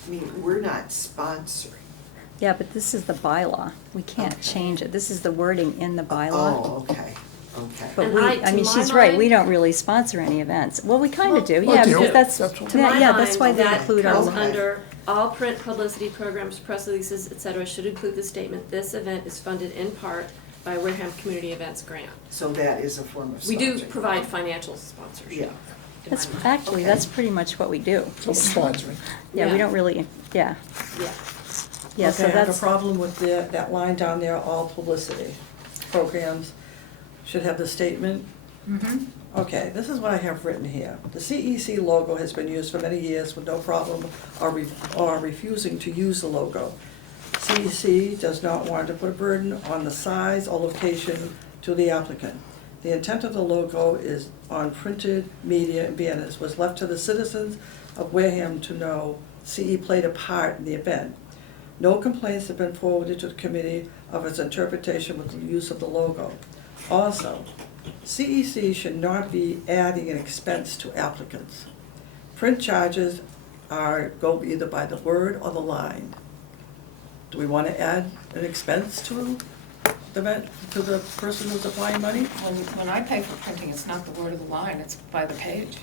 I mean, we're not sponsoring. Yeah, but this is the bylaw. We can't Okay. change it. This is the wording in the bylaw. Oh, okay, okay. But And we, to I mean, my she's right, we mind- don't really sponsor any events. Well, we kinda Well, do, we yeah, do. because that's, That's what- To my yeah, that's why mind, they that include all comes of Okay. under, all print publicity programs, press releases, et cetera, should include the statement, this event is funded in part by Wareham Community Events Grant. So that is a form of sponsoring. We do provide financial sponsorship. Yeah. in That's, my mind. actually, Okay. that's pretty much what we do. So sponsoring. Yeah, we Yeah. don't really, yeah, Yeah. yeah, so Okay, I have a that's, problem with that line down there, all publicity. Programs should have the statement. Mm-hmm. Okay, this is what I have written here. The CEC logo has been used for many years with no problem or refusing to use the logo. CEC does not want to put a burden on the size or location to the applicant. The intent of the logo is on printed media and banners was left to the citizens of Wareham to know CE played a part in the event. No complaints have been forwarded to the committee of its interpretation with the use of the logo. Also, CEC should not be adding an expense to applicants. Print charges go either by the word or the line. Do we want to add an expense to the person who's applying money? When I pay for printing, it's not the word of the line, it's by the page.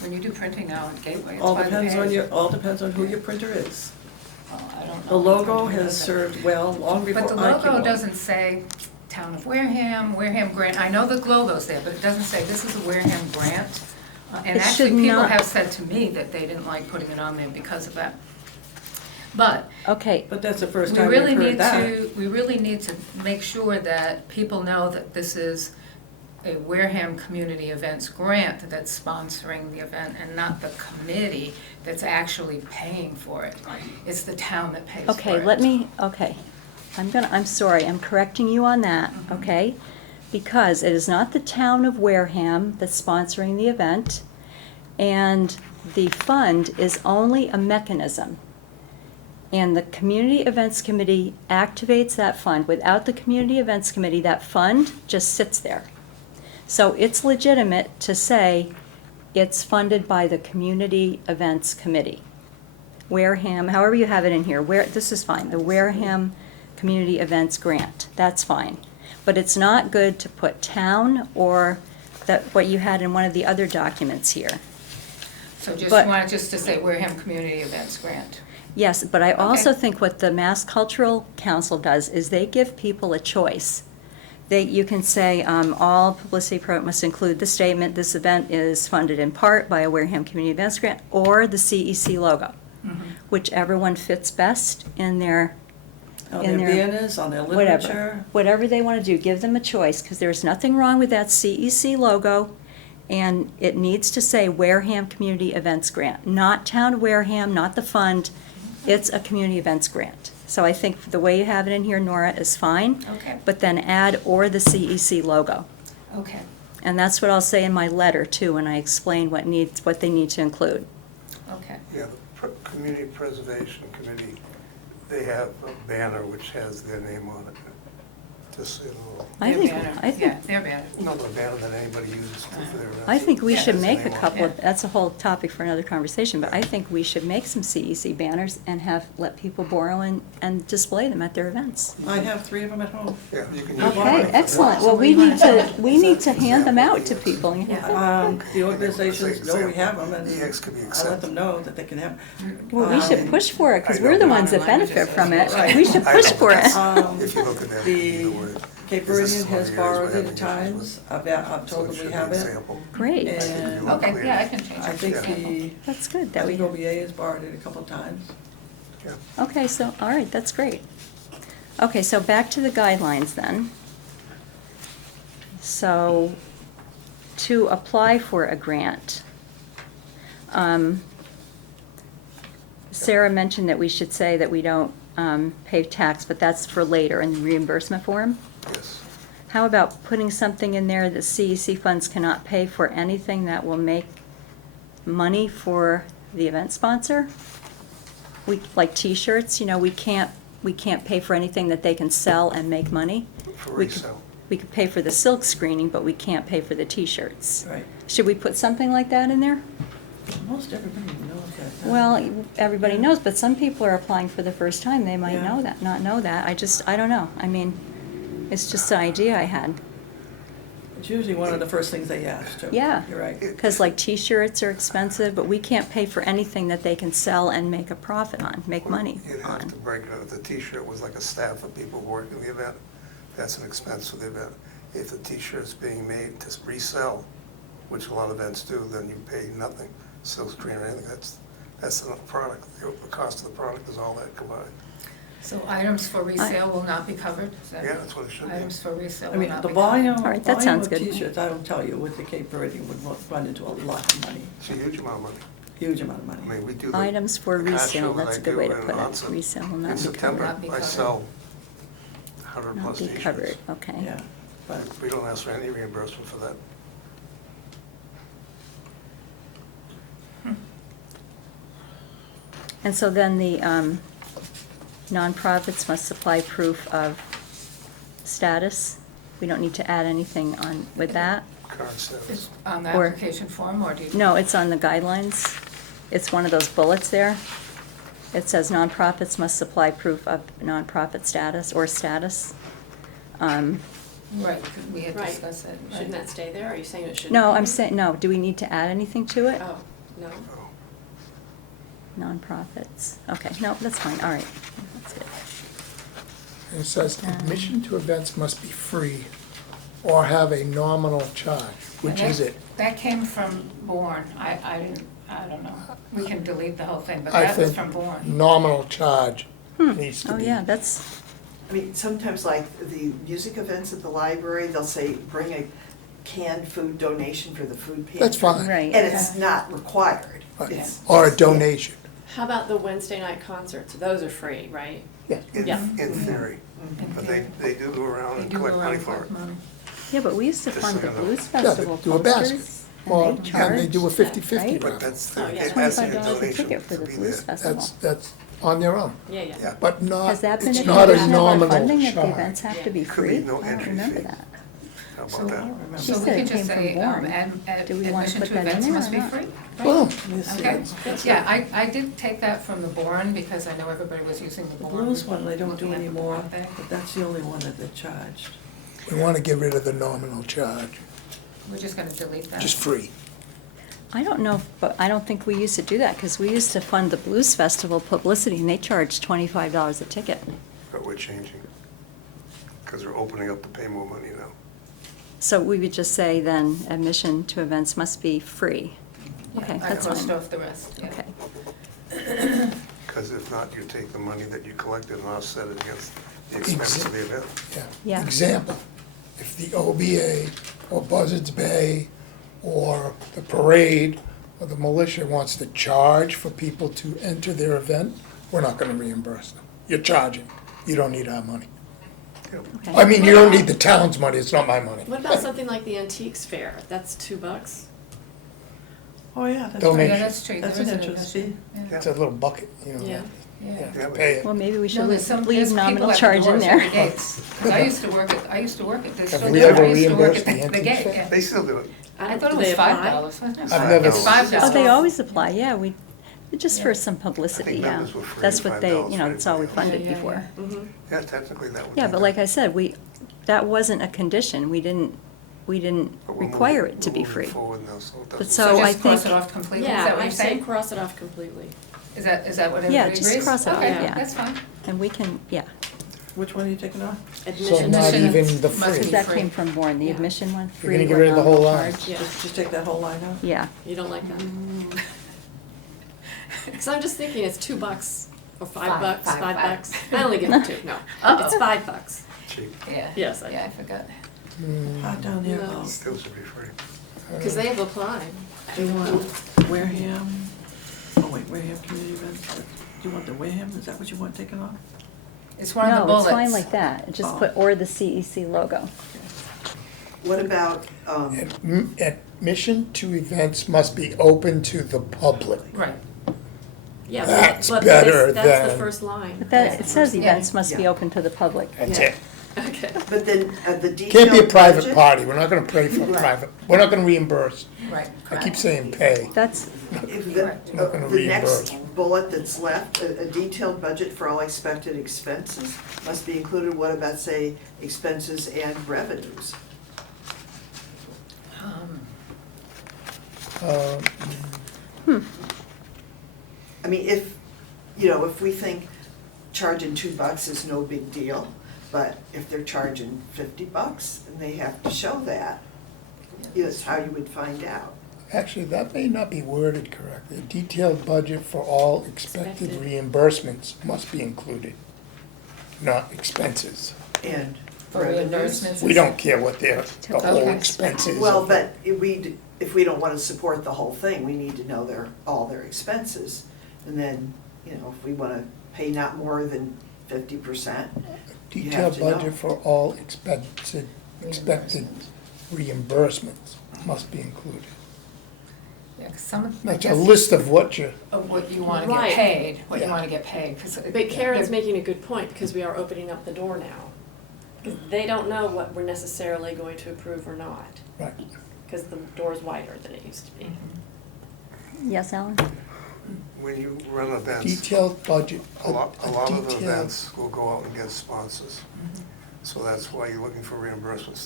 When you do printing now at Gateway, it's All by the depends on page. all depends on who your printer is. Oh, I don't know. The logo Printing has does it. served well long before I But came the logo along. doesn't say Town of Wareham, Wareham Grant, I know the logo's there, but it doesn't say this is a Wareham grant. And It actually, should people not- have said to me that they didn't like putting it on there because of that. But okay, But that's the first we time we've really heard need that. to, we really need to make sure that people know that this is a Wareham Community Events grant that's sponsoring the event and not the committee that's actually paying for it. It's the town that pays for it. okay, okay. I'm sorry, I'm correcting you on that, okay? Because it is not the town of Wareham that's sponsoring the event, and the fund is only a mechanism. And the Community Events Committee activates that fund. Without the Community Events Committee, that fund just sits there. So it's legitimate to say it's funded by the Community Events Committee. Wareham, however you have it in here, this is fine, the Wareham Community Events Grant, that's fine. But it's not good to put town or what you had in one of the other documents here. So just, But- you want just to say Wareham Community Events Grant. Yes, but I also Okay. think what the Mass Cultural Council does is they give people a choice. You can say, all publicity must include the statement, this event is funded in part by a Wareham Community Events Grant, or the CEC logo, whichever one fits best in their, On in their their, banners, on their whatever. literature. Whatever they want to do, give them a choice, because there's nothing wrong with that CEC logo, and it needs to say Wareham Community Events Grant, not Town of Wareham, not the fund, it's a community events grant. So I think the way you have it in here, Nora, is fine. Okay. But then add or the CEC logo. Okay, And that's what I'll say in my letter too, when I explain what they need to include. okay. Yeah, the Community Preservation Committee, they have a banner which has their name on it. Just so you know. I Their think, banner. I think, Yeah, their banner. Not a banner that anybody uses for their events. I think we Yeah, should has make their a name on it. couple, of Yeah. that's a whole topic for another conversation, but I think we should make some CEC banners and let people borrow and display them at their events. I have 3 of them at home. Yeah, you can use Okay, one. excellent. Well, we need to hand them out to people. The organizations know we have them, and EX could be I let accepted. them know that they can have. Well, we should push for it, because I we're know. the ones that benefit from it. Right. We should I push know, for it. If you look at that, either way. Cape Because this Verdean is one of has the areas borrowed we're it having at issues times. with. I've So told it them should we be have it. example. Great. And Okay, yeah, I can change I it. think Yeah. the, That's good I that we think have. OBA has borrowed it a couple of times. Yeah. Okay, so, all right, that's great. Okay, so back to the guidelines then. So, to apply for a grant, Sarah mentioned that we should say that we don't pay tax, but that's for later in the reimbursement form. Yes. How about putting something in there that CEC funds cannot pay for anything that will make money for the event sponsor? Like T-shirts, we can't pay for anything that they can sell and make money. For We could- resale. We could pay for the silk screening, but we can't pay for the T-shirts. Right. Should we put something like that in there? Most everybody knows that. Well, everybody knows, but some people are applying for the first time, they might Yeah. know that, not know that. I don't know. I mean, it's just an idea I had. It's usually one of the first things they ask, too. Yeah. You're right. Because like T-shirts are expensive, but we can't pay for anything that they can sell and make a profit on, make money You'd have on. to break it up. If the T-shirt was like a staff of people working the event, that's an expense for the event. If the T-shirt's being made to resell, which a lot of events do, then you pay nothing, silk screen or anything, that's the product. The cost of the product is all that combined. So items for resale will not be covered? Is that- Yeah, that's what it should be. Items for resale I will mean, not the be covered? volume, All right, that sounds of good. T-shirts, I don't tell you, with the Cape Verdean would run into a lot of money, It's a huge amount of money. huge amount of I money. mean, we do the. Items for the car resale, show that that's I a good do way to in put it. Onset. Resale will not In be September, Not be I covered. sell 100 Not plus be T-shirts. covered, okay. Yeah, but We don't ask for any reimbursement for that. And so then the nonprofits must supply proof of status. We don't need to add anything on with that. Current status. Is on the Or- application form, or do you? No, it's on the guidelines. It's one of those bullets there. It says nonprofits must supply proof of nonprofit status or status. Right, 'cause we had Right. discussed that. right. Shouldn't that stay there? Are you saying it shouldn't? No, be I'm there? saying, no, do we need to add anything to it? Oh, no. Oh. Nonprofits, okay, no, that's fine, all right. That's good. And it says admission to events must be free or have a nominal charge. Which And is that- it? That came from Bourne. I don't know. We can delete the whole thing, but I that was think from Bourne. nominal charge needs to Oh, be. yeah, that's, I mean, sometimes like the music events at the library, they'll say, bring a canned food donation for the food pantry. That's fine. right. And it's not required. Right. It's Or a just- donation. How about the Wednesday night concerts? Those are free, right? Yeah. Yeah. In theory. In But theory. they do go around They and do collect go money around for it. collect money. Yeah, but we used to Just fund so the you know. Blues Yeah, Festival they do a basket. posters. Or, And they and they do a charge, 50-50 right? But round. that's, Oh, yeah. it has to be a $25 a donation ticket for to the be Blues there. Festival. That's on their own. Yeah, yeah. Yeah. But not, Has that been it's a not a condition of our nominal funding that the events charge. have to be Could be free? no I don't entry remember fee. that. How So- about that? remember. She So we said could it just came say, from Warren. and Do we wanna admission put to that in events there or must be not? free? Well, Yes, Okay, yes. yeah, I did take that from the Bourne because I know everybody was using the The Bourne. blues one, they don't do looking at the anymore, Bourne thing. but that's the only one that they charged. we want to get rid of the nominal charge, We're just gonna delete that. just free. I don't know, but I don't think we used to do that, because we used to fund the Blues Festival publicity, and they charged $25 a ticket. But we're changing, because we're opening up to pay more money now. So we would just say then, admission to events must be free. Okay, I that's crossed fine. off the rest, yeah. Okay, Because if not, you take the money that you collected and offset it against the expense of the event. Yeah. Example, if the OBA or Buzzards Bay or the parade or the militia wants to charge for people to enter their event, we're not gonna reimburse them. You're charging, you don't need our money. okay. I mean, you don't need the town's money, it's not my money. What about something like the antiques fair? That's $2. Oh, yeah, that's Donate. Yeah, right. that's true. That's There an is entrance fee. Yeah. It's a little bucket, you know. Yeah. You Yeah. have to pay it. Well, maybe we No, should there's some, leave there's people nominal at the charge in doors there. at the gates. 'Cause I used to work at, there's Have still we there, ever I used to work reimbursed at the the antiques gate, fair? yeah. They still do it. I thought Do it was they apply? $5, wasn't it? I've never- It's $5. Oh, they always apply, yeah, just for Yeah. some publicity, I think yeah. members were free, That's what they, $5 you know, for that's all we everybody funded else. Yeah, before. yeah. Mm-hmm. Yeah, technically that would. Yeah, be but good. like I said, that wasn't a condition, we didn't But we're require moving- it to be we're moving free. forward now, so it But doesn't- so I just cross think- it off completely, is that Yeah, what I you're say saying? cross it off completely. Is that what Yeah, everybody agrees? just cross it off, Okay, yeah. that's fine. And we can, yeah, Which one are you taking off? So Admission. not Admission even the must free. be because that free. came from Warren, the Yeah. admission one, You're free gonna get or rid of the whole nominal line. charge. Yeah, Just take that whole line out? Yeah, you don't like that? Because I'm just thinking it's $2 or $5, Five, $5. I only give it 2, no. It's Uh-oh. $5. Cheap, Yeah. Yes, I Yeah, I know. forgot. Hot down there, No. still should be free. Because they have applied. Do you want Wareham, oh wait, Wareham Community Events, do you want the Wareham, is that what you want taken off? It's one of the no, bullets. it's fine like that, just Oh. put, or the CEC logo. What about, Admission to events must be open to the public. Right. Yeah, That's but better that's the than- first line. But That's that, the it says first- events must be Yeah. open to the public. That's Yeah. it. Okay. but then the detailed Can't be a private budget- party, we're not gonna pay for a Right. private, we're not gonna reimburse. Right. I keep saying pay. That's, If the, Correct. Not gonna the next reimburse. bullet that's left, a detailed budget for all expected expenses must be included, what about, say, expenses and revenues? I mean, if we think charging $2 is no big deal, but if they're charging $50 and they have to show that, that's how you would find out. Actually, that may not be worded correctly. A detailed budget for all expected Expected. reimbursements must be included, not expenses. And For revenues. reimbursements. We don't care what the whole Okay. expense is. Well, but if we don't want to support the whole thing, we need to know all their expenses. And then, if we want to pay not more than 50%, you have Detailed to know. budget for all expected reimbursements must be included. Yeah, 'cause some of, I That's a guess, list of what you, of what you wanna get Right. paid, what you Yeah. wanna get paid, 'cause But Karen's they're- making a good point, because we are opening up the door now. 'Cause they don't know what we're necessarily going to approve or not, right. because the door's wider than it used to be. yes, Alan? When you run events, Detailed budget, a lot of detailed- events will go out and get sponsors. So that's why you're looking for reimbursements.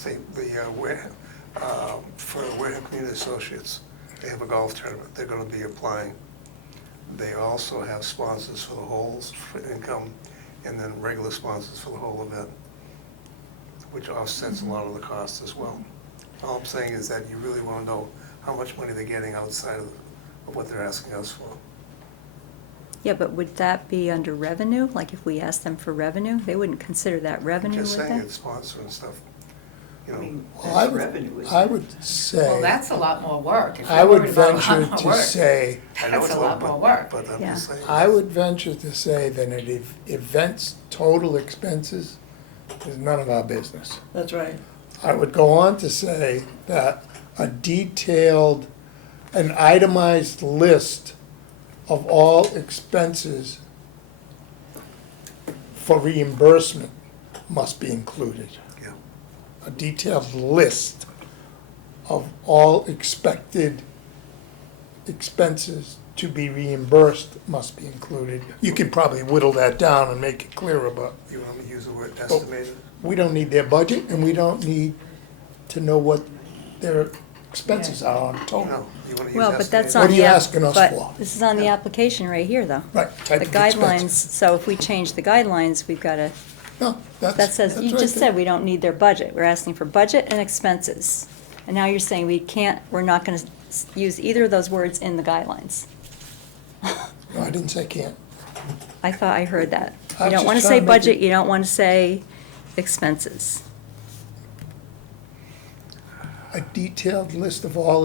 For Wareham Community Associates, they have a golf tournament, they're gonna be applying. They also have sponsors for the holes, for income, and then regular sponsors for the whole event, which offsets a lot of the costs as well. All I'm saying is that you really wanna know how much money they're getting outside of what they're asking us for. Yeah, but would that be under revenue? Like if we asked them for revenue, they wouldn't consider that revenue, Just would saying they? it's sponsor and stuff, you I know. mean, Well, I that's would- revenue, isn't I it? would say. Well, that's a lot more work. If I you're would worried about a venture lot more to work, say, I know That's it's a lot more work. But I'm Yeah. just saying. I would venture to say that an event's total expenses is none of our business. That's right. I would go on to say that an itemized list of all expenses for reimbursement must be included. Yeah. A detailed list of all expected expenses to be reimbursed must be included. You could probably whittle that down and make it clearer, but You want me to use the word estimated? we don't need their budget and we don't need to know what their expenses are on total. No, you wanna use Well, but that's estimated. on What are you the, asking us but for? this is on the application right here, though. Right, type The of guidelines, expenses. so if we change the guidelines, we've got to, No, that says, that's you right just there. said we don't need their budget. We're asking for budget and expenses. And now you're saying we can't, we're not going to use either of those words in the guidelines. No, I didn't say can't. I thought I heard that. I You was don't want to just say trying to make budget, it- you don't want to say expenses. A detailed list of all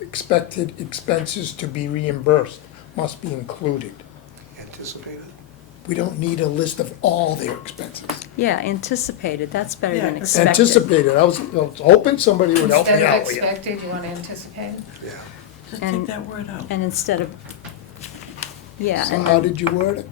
expected expenses to be reimbursed must be included. Anticipated. We don't need a list of all their expenses. Yeah, anticipated, that's better Yeah, than expected. Anticipated, I was hoping somebody would help me Instead out of here. expected, you want anticipated? Yeah. Just And- take that word out. And instead of, yeah, So and how then did you word it?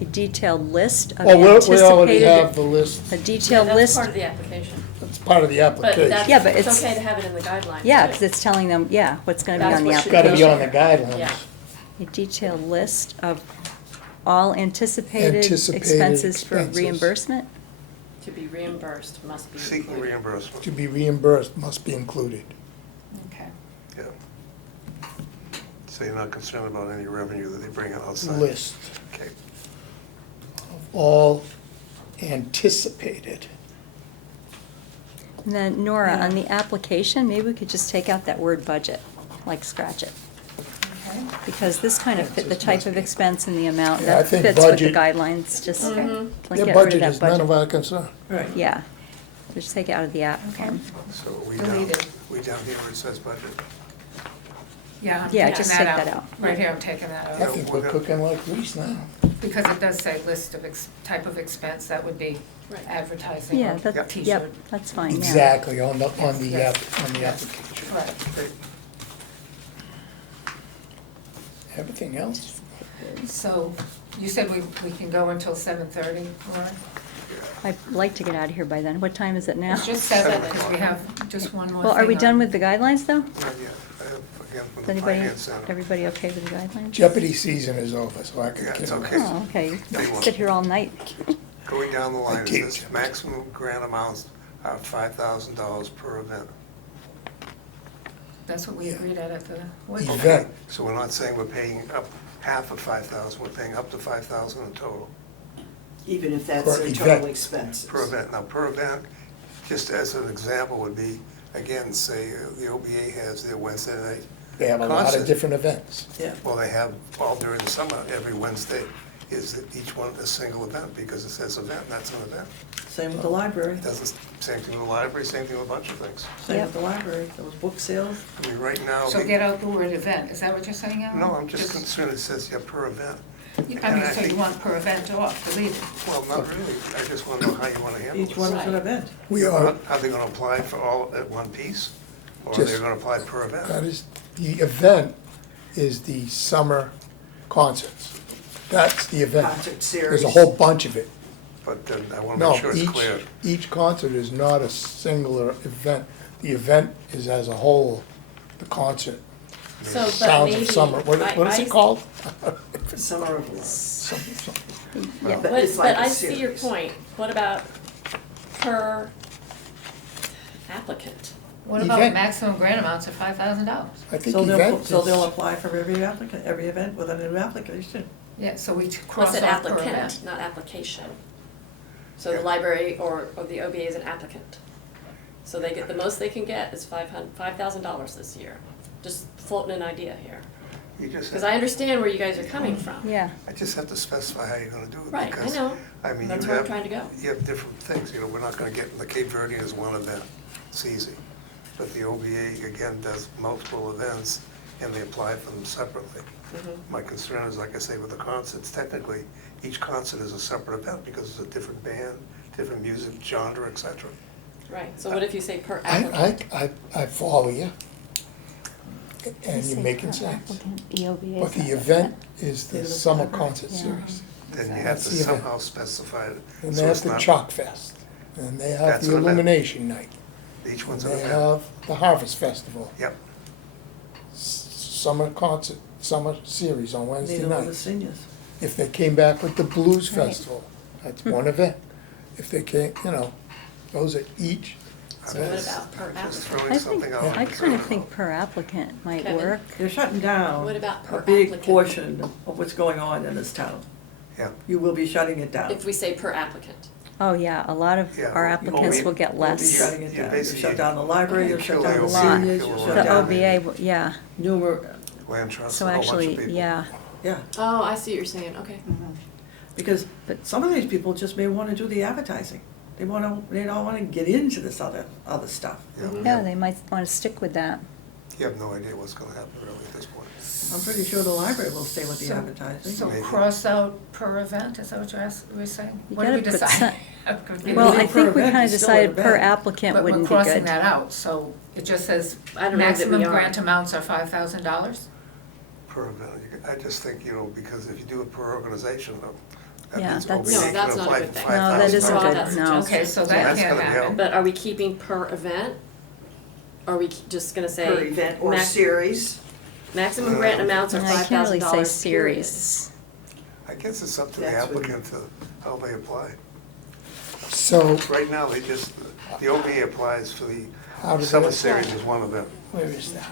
a detailed list of Oh, we already have anticipated, the list, a Yeah, detailed that's list. part of the application. that's part of the But application. that's, Yeah, but it's it's- okay to have it in the guidelines Yeah, too. because it's telling them, yeah, what's going to be That's on the what It's should gotta be application. on the guidelines. Yeah. A detailed list of all anticipated Anticipated expenses for expenses. reimbursement? To be reimbursed must be Seeking included. reimbursement, To be reimbursed must be included. Okay. yeah. So you're not concerned about any revenue that they bring in outside? List Okay. of all anticipated. And then Nora, on the application, maybe we could just take out that word budget, like scratch it. Okay. Because this kind of fit the type of expense and the amount, Yeah, I that think fits with the budget- guidelines, just like Their get rid of budget that is none of budget. our concern. Right. Yeah, just take it out of the app, okay? So we Deleted. down here where it says budget? Yeah, I'm Yeah, taking just that take out. that out. Right here, I'm taking that I out. think we're cooking like grease now. Because it does say list of type of expense, that would be Right. advertising Yeah, or that, t-shirt. yep, that's fine, yeah. Exactly, on the Yes. application. Right. Everything else? So you said we can go until 7:30, Laura? I'd like to get out of here by then. What time is it now? It's just 7, because we have just one more thing Well, are we done on. with the guidelines, though? Not yet. I have, again, from Is the anybody, finance center. everybody okay with the guidelines? Jeopardy season is over, so I can Yeah, get it's away. okay. Oh, okay. Big one. Sit here all night. Going down the line, it keep says it. maximum grant amounts are $5,000 per event. That's what we agreed at the, what? Event. Okay, so we're not saying we're paying up half of 5,000, we're paying up to 5,000 in total Even if that's Per their event. total expenses. per event. Now, per event, just as an example would be, again, say the OBA has their Wednesday night. They have a lot concert. of different events. Yeah. Well, they have all during the summer, every Wednesday is each one a single event, because it says event, that's an event. Same with the library, It does the same thing with the library, same thing with a bunch of things. same Yep. with the library, those book sales. I mean, right now. So get out the word event, is that what you're saying, Alan? No, I'm just concerned it says, yeah, per event. I And mean, I so you think- want per event off, deleted. Well, not really, I just want to know how you want to handle this. Each one is an event. We are, Are they going to apply for all at one piece? Or are Just- they going to apply per that event? is, the event is the summer concerts. That's the event. Concert series. There's a whole bunch of it. But then I want to No, make sure it's clear. each concert is not a singular event. The event is as a whole, the concert. So, but Sounds maybe. of Summer, what is I- it called? Summer of Love. Some- Yeah, But But, it's like but a I see your series. point. What about per applicant? What about Event. maximum grant amounts of $5,000? I think So they'll, event so they'll is, apply for every applicant, every event with a new application. Yeah, so we I cross said off per applicant, event. not application. So the Yeah. library or the OBA is an applicant. So they get, the most they can get is $5,000 this year. Just floating an idea here. You just Because have- I understand where you guys are coming from. yeah. I just have to specify how you're going to do it. Right, I because, know. I mean, That's you where I'm have- trying to go. You have different things, you know, we're not going to get, the Cape Verdean is one event, it's easy. But the OBA, again, does multiple events, and they apply for them separately. Mm-hmm. My concern is, like I say, with the concerts, technically, each concert is a separate event, because it's a different band, different music genre, et cetera. Right, so what if you say per I, applicant? I follow you. And Say you're making per sense. applicant, EOBA But is the not event is the They look summer clever. concert Yeah. series. Then you have That's to the event. somehow specify it. And so they have it's the not- Chalk Fest. And they have That's the an event. Illumination Night. Each And one's an they event. have the Harvest Festival. Yep, Summer concert, summer series on Wednesday Neither will the nights. seniors. If they came back with the Blues Right. Festival, that's one event. If they came, those are each So what about per Just applicant? throwing I something think, out. I kind of think per applicant might Kevin? work. They're shutting down What about per a big applicant? portion of what's going on in this town. Yeah. You will be shutting it down. If we say per applicant. Oh, yeah, a lot of Yeah, our you applicants won't- will get You'll be less. shutting it You down. You'll basically- shut down the library, you'll shut Kill down the the OBA, seniors, kill you'll the shut The down OBA, yeah, numerous, Land trust, so a whole bunch of actually, people. yeah, yeah. Oh, I see what you're saying, okay. Because But- some of these people just may wanna do the advertising. They don't wanna get into this other stuff. Yeah. yeah, they might want to stick with that. You have no idea what's gonna happen really at this point. I'm pretty sure the library will stay with the So- advertising. So Maybe. cross out per event, is that what you're saying? You What did we gotta put decide? Yeah, Well, but I per think we event kind of is still an decided per event. applicant But we're wouldn't be crossing good. that out, so it just says I don't know that maximum we are. grant amounts are $5,000? Per event, I just think, because if you do it per organization, though, that Yeah, means that's- OBA No, can that's not a apply good for thing. No, that isn't Draw good, that no. suggestion. Okay, so So that that's can't gonna be happen. helpful. But are we keeping per event? Or are we just gonna say? Per event or max- series. Maximum grant amounts are And $5,000 I can't really say period. series. I guess it's up to the That's what- applicant to how they apply. So, Right now, the OBA applies for How the does summer that- series is one of them. where is that?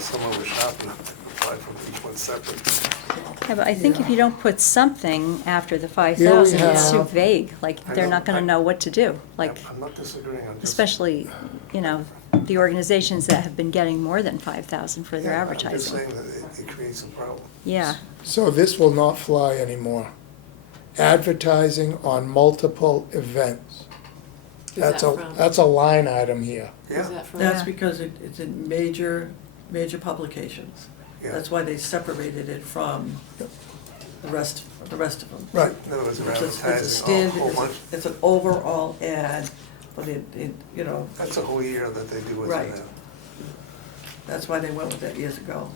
Someone was sharp enough to apply for each one separate. Yeah, but I think if you don't put something after the Here we 5,000, it's too have- vague, like, I they're know, not gonna I- know what to do, like, I'm not disagreeing, I'm just. especially, the organizations that have been getting more than 5,000 for their Yeah, I'm just advertising. saying that it creates a problem. Yeah, So this will not fly anymore. Advertising on multiple events. Who's that That's from? that's a line item here. Yeah, Who's that from? That's Yeah. because it's in major publications. yeah. That's why they separated it from Yep. the rest of them. Right. In other words, they're It's a advertising a whole standard, bunch. it's an overall ad, but That's a whole year that they do as Right. an ad. that's why they went with that years ago.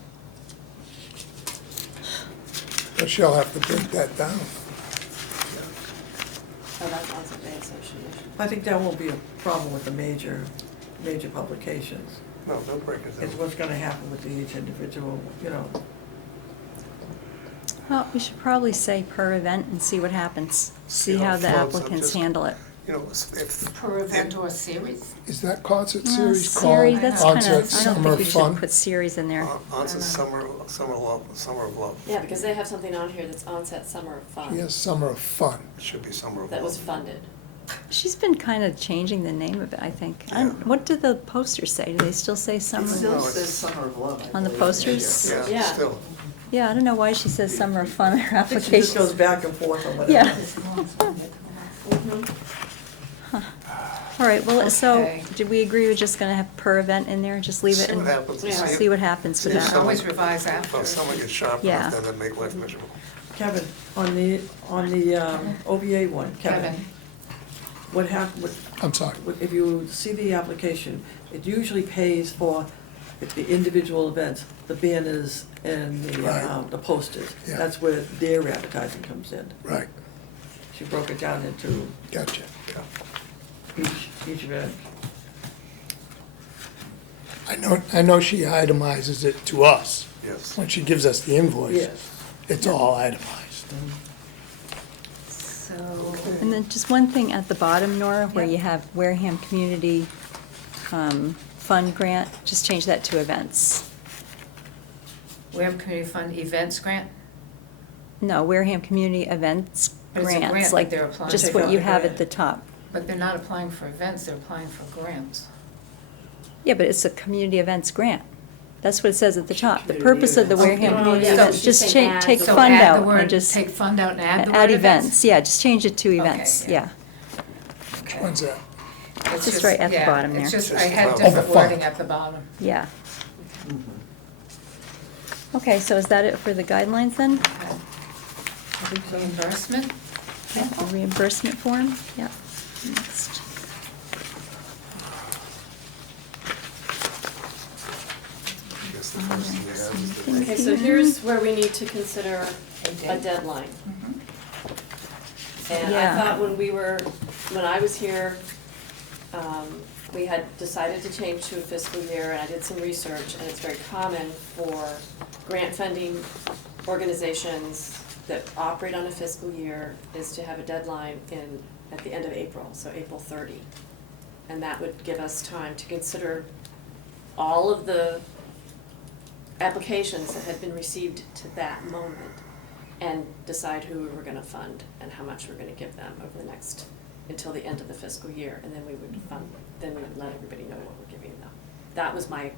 But she'll have to break that down. Oh, that's Onset Bay Association. I think that won't be a problem with the major publications. No, they'll break it It's down. what's gonna happen with each individual, well, we should probably say per event and see what happens. See See how how it the floats, I'm applicants just- handle it. If. Per event or series? Is that concert series Series, called that's Onset kind of, I don't Summer think we should Fun? put series in there. Onset Summer of Love. Yeah, because they have something on here that's Onset Summer of Fun. Yes, Summer of Fun. It should be Summer of Love. That was funded. She's been kind of changing the name of it, I think. What do the posters say? Do they still say It summer? still No, it's- says Summer of Love. I On the believe. posters? Yeah, Yeah. still. Yeah, I don't know why she says summer of fun in her I think she just goes application. back and forth or whatever. Yeah. Mhm. All right, well, so, Okay. did we agree we're just gonna have per event in there? Just leave it See what and happens. Yeah. see what happens with See if You can that? someone- always revise after. Well, someone gets sharp Yeah. enough, then they make life miserable. Kevin, on the OBA one, Kevin, what happened, I'm sorry. if you see the application, it usually pays for the individual events, the banners and Right. the posters. Yeah. That's where their advertising comes in. Right, She broke it down into gotcha. Yeah. each event. I know she itemizes it to us. Yes. When she gives us the invoice, Yes. it's all itemized. So, And then just one thing at the bottom, Nora, where you have Wareham Community Fund Grant, just change that to events. Wareham Community Fund Events Grant? No, Wareham Community Events But it's a grant grants, that like, they're applying just Take what out you the have grant. at the top. But they're not applying for events, they're applying for grants. Yeah, but it's a community events grant. That's what it says at the top. The purpose of the Community Wareham events. Community Oh, yeah. Events, So just she's saying change, add take the So fund add out the word, and just take fund out and add the add word events. Yeah, just change it to Okay, events, yeah. yeah, Which one's that? It's Just right at the yeah, bottom It's there. just, I Just had above. different Oh, the fund. wording at the bottom. yeah. Okay, so is that it for the guidelines then? Okay. Reimbursement? Yeah, the reimbursement form, yeah. Next. I guess the first thing you have is the Okay, so here's where we need to consider a date. deadline. Mhm. And I Yeah. thought when I was here, we had decided to change to a fiscal year, and I did some research, and it's very common for grant funding organizations that operate on a fiscal year is to have a deadline at the end of April, so April 30. And that would give us time to consider all of the applications that had been received to that moment and decide who we were gonna fund and how much we're gonna give them over the next, until the end of the fiscal year, and then we would fund, then we would let everybody know what we're giving them. That was my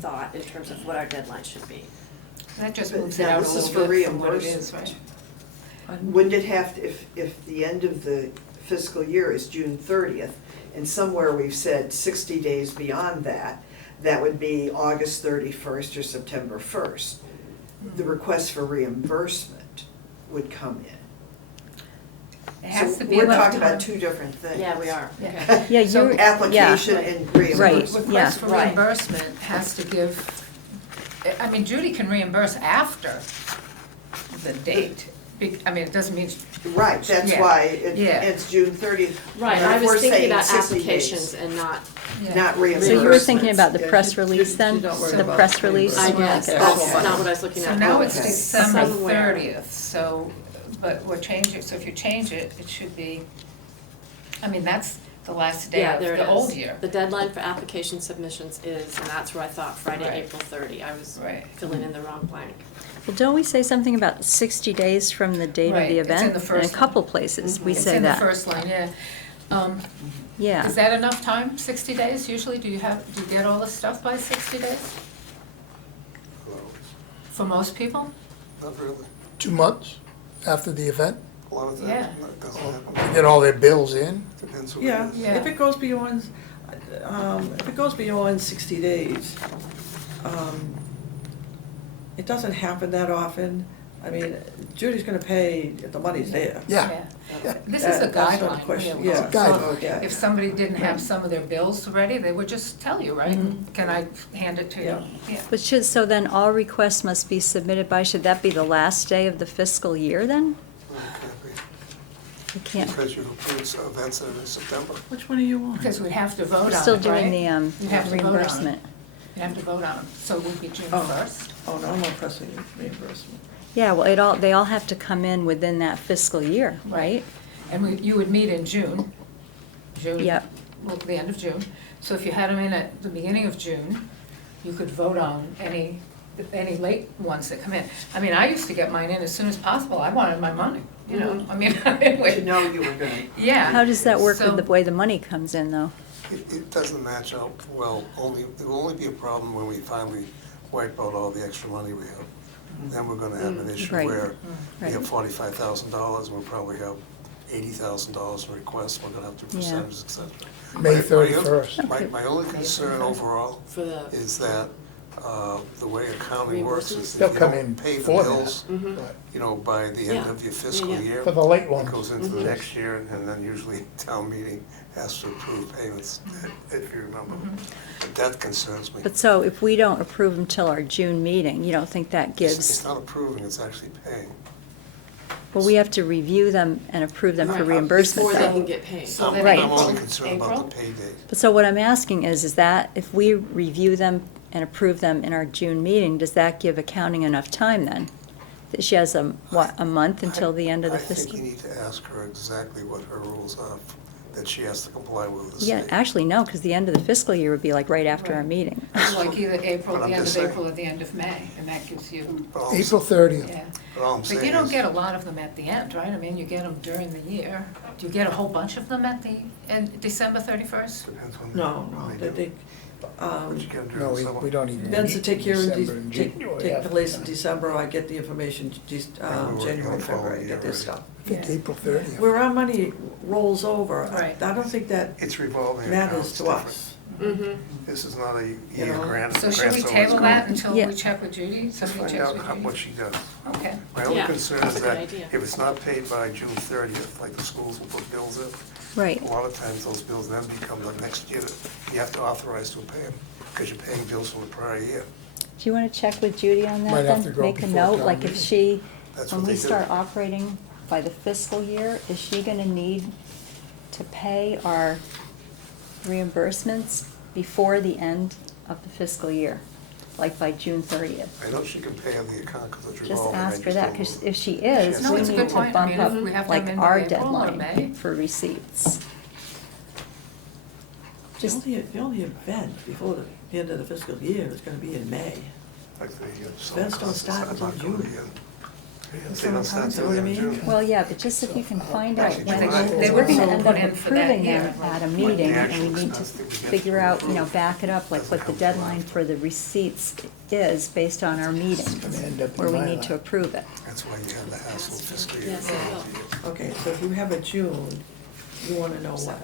thought in terms of what our deadline should be. That just But moves it now out a this is little for bit from what it is, reimbursement. right? Wouldn't Wouldn't it have to, if the end of the fiscal year is June 30th, and somewhere we've said 60 days beyond that, that would be August 31st or September 1st. The request for reimbursement would come in. It has So to be we're enough talking about time. two different things. Yeah, we are. Yeah. Yeah, So you're, Application Yeah. and Right. reimbursement. Request for Right. reimbursement has to give, I mean, Judy can reimburse after the date. I mean, it doesn't mean, Right, that's Yeah. why Yeah. it's June 30th. Right, But I if was we're thinking saying about 60 days, applications and not, yeah. Not so reimbursement. you were thinking about the Yeah, press she- release then? she's not worried The about press release? I reimbursement. guess, Okay. that's Okay. not what I was looking at. So now it's Okay. December Somewhere. 30th, so, but we're changing, so if you change it, it should be, I mean, that's the last day Yeah, of there it is. the old year. The deadline for application submissions is, and that's where I thought Friday, Right. April 30. I was Right. filling in the wrong blank. Well, don't we say something about 60 days from the date of Right, the it's in event? the first In a couple places, we It's say in the that. first line, yeah. Yeah. Is that enough time, 60 days usually? Do you get all the stuff by 60 days Well, for most people? Not really. 2 months after the event, A lot of times, Yeah. it doesn't to happen. get all their bills in. Depends who Yeah, it is. Yeah. if it goes beyond, if it goes beyond 60 days, it doesn't happen that often. I mean, Judy's gonna pay if the money's there. Yeah, This is a That's not guideline, question. really. Yeah. It's a guideline. Oh, yeah. If somebody didn't have some of their bills ready, they would just tell you, right? Can I hand it to you? Yeah. Yeah. But so then all requests must be submitted by, should that be the last day of the fiscal year then? No, it can't be. You can't, Because you've approved events that are in September. Which one are you on? Because we'd have to vote on we're it, right? still doing the You'd have to vote on it. reimbursement. You have to vote on it, so it would be June Oh. 1st. Oh, no, I'm not pressing reimbursement. Yeah, well, they all have to come in within that fiscal year, right? And you would meet in June. Yep. Well, the end of June. So if you had them in at the beginning of June, you could vote on any late ones that come in. I mean, I used to get mine in as soon as possible. I wanted my money, you know? I mean, To anyway, know you were gonna. yeah. How does that work with So- the way the money comes in, though? It doesn't match up well, it will only be a problem when we finally wipe out all the extra money we have. Then we're gonna have an issue Right. where we Right. have $45,000, we'll probably have $80,000 in requests, we're gonna have to do Yeah. percentages, et cetera. May My- 31st. My only concern overall For the, is that the way accounting works is They'll if you come in don't pay the before that. bills, but you know, by the end Yeah. of your fiscal Yeah, yeah. year. For the late It ones. goes into the next year, and then usually town meeting has to approve payments, if you remember. But that concerns me. But so if we don't approve them till our June meeting, you don't think that It's gives, not approving, it's actually paying. well, we have to review them and approve them for Right, reimbursement. before they though. can get paid. So I'm then Right. I'm only April- concerned about April? the pay date. But so what I'm asking is that if we review them and approve them in our June meeting, does that give accounting enough time then? That she has a month until the end of the I think fiscal? you need to ask her exactly what her rules are that she has to comply with the Yeah, state. actually, no, because the end of the fiscal year would be like right after our Right. meeting. It's like either April, But the I'm end of just saying. April or the end of May, and that gives you, But all I'm April 30th. yeah. But all I'm But you saying don't is, get a lot of them at the end, right? I mean, you get them during the year. Do you get a whole bunch of them at the, December 31st? depends on. No, when no, they, What you gotta do No, in the we don't even. events that take care of, December and January take after place in that. December, I get the information, we're working January, on February, I fall get this year stuff. I think Yeah. April 30th. Where our money rolls over, Right. I don't think that It's revolving matters accounts to different. us. Mm-hmm. This is not a You year know, grant. So should grant we someone's table going. that until Yeah. we check with Judy? Somebody Find checks out with what Judy? she does. Okay. My only Yeah, concern that's is a good that idea. if it's not paid by June 30th, like the schools will put bills in, Right. a lot of times those bills then become the next year, you have to authorize to pay them, because you're paying bills from the prior year. Do you want to check with Judy on that Might have to then? go Make a before note, town like if meeting. she, That's when what we they do. start operating by the fiscal year, is she gonna need to pay our reimbursements before the end of the fiscal year? Like by June 30th? I know she can pay on the account because it's Just revolving. I ask her just that, don't because know. if she is, No, we it's a need good to point. I bump mean, up we have to like have them our by April or May. deadline for receipts. Just, The only event before the end of the fiscal year is gonna be in May. Like the, Events don't start until June. They don't start You until know what I the end of mean? June. well, yeah, but just if you can find out Actually, when, July. because we're gonna end up Put in for that approving year, them at a like, meeting, the and we actual need to expense that we get figure out, you know, approved back it up, like what the doesn't come till deadline after. for the receipts is based on our meeting, gonna end up in where we my need lap. to approve it. That's why you have the hassle of fiscal year. Yes, it will. Okay, so if you have a June, you wanna know what?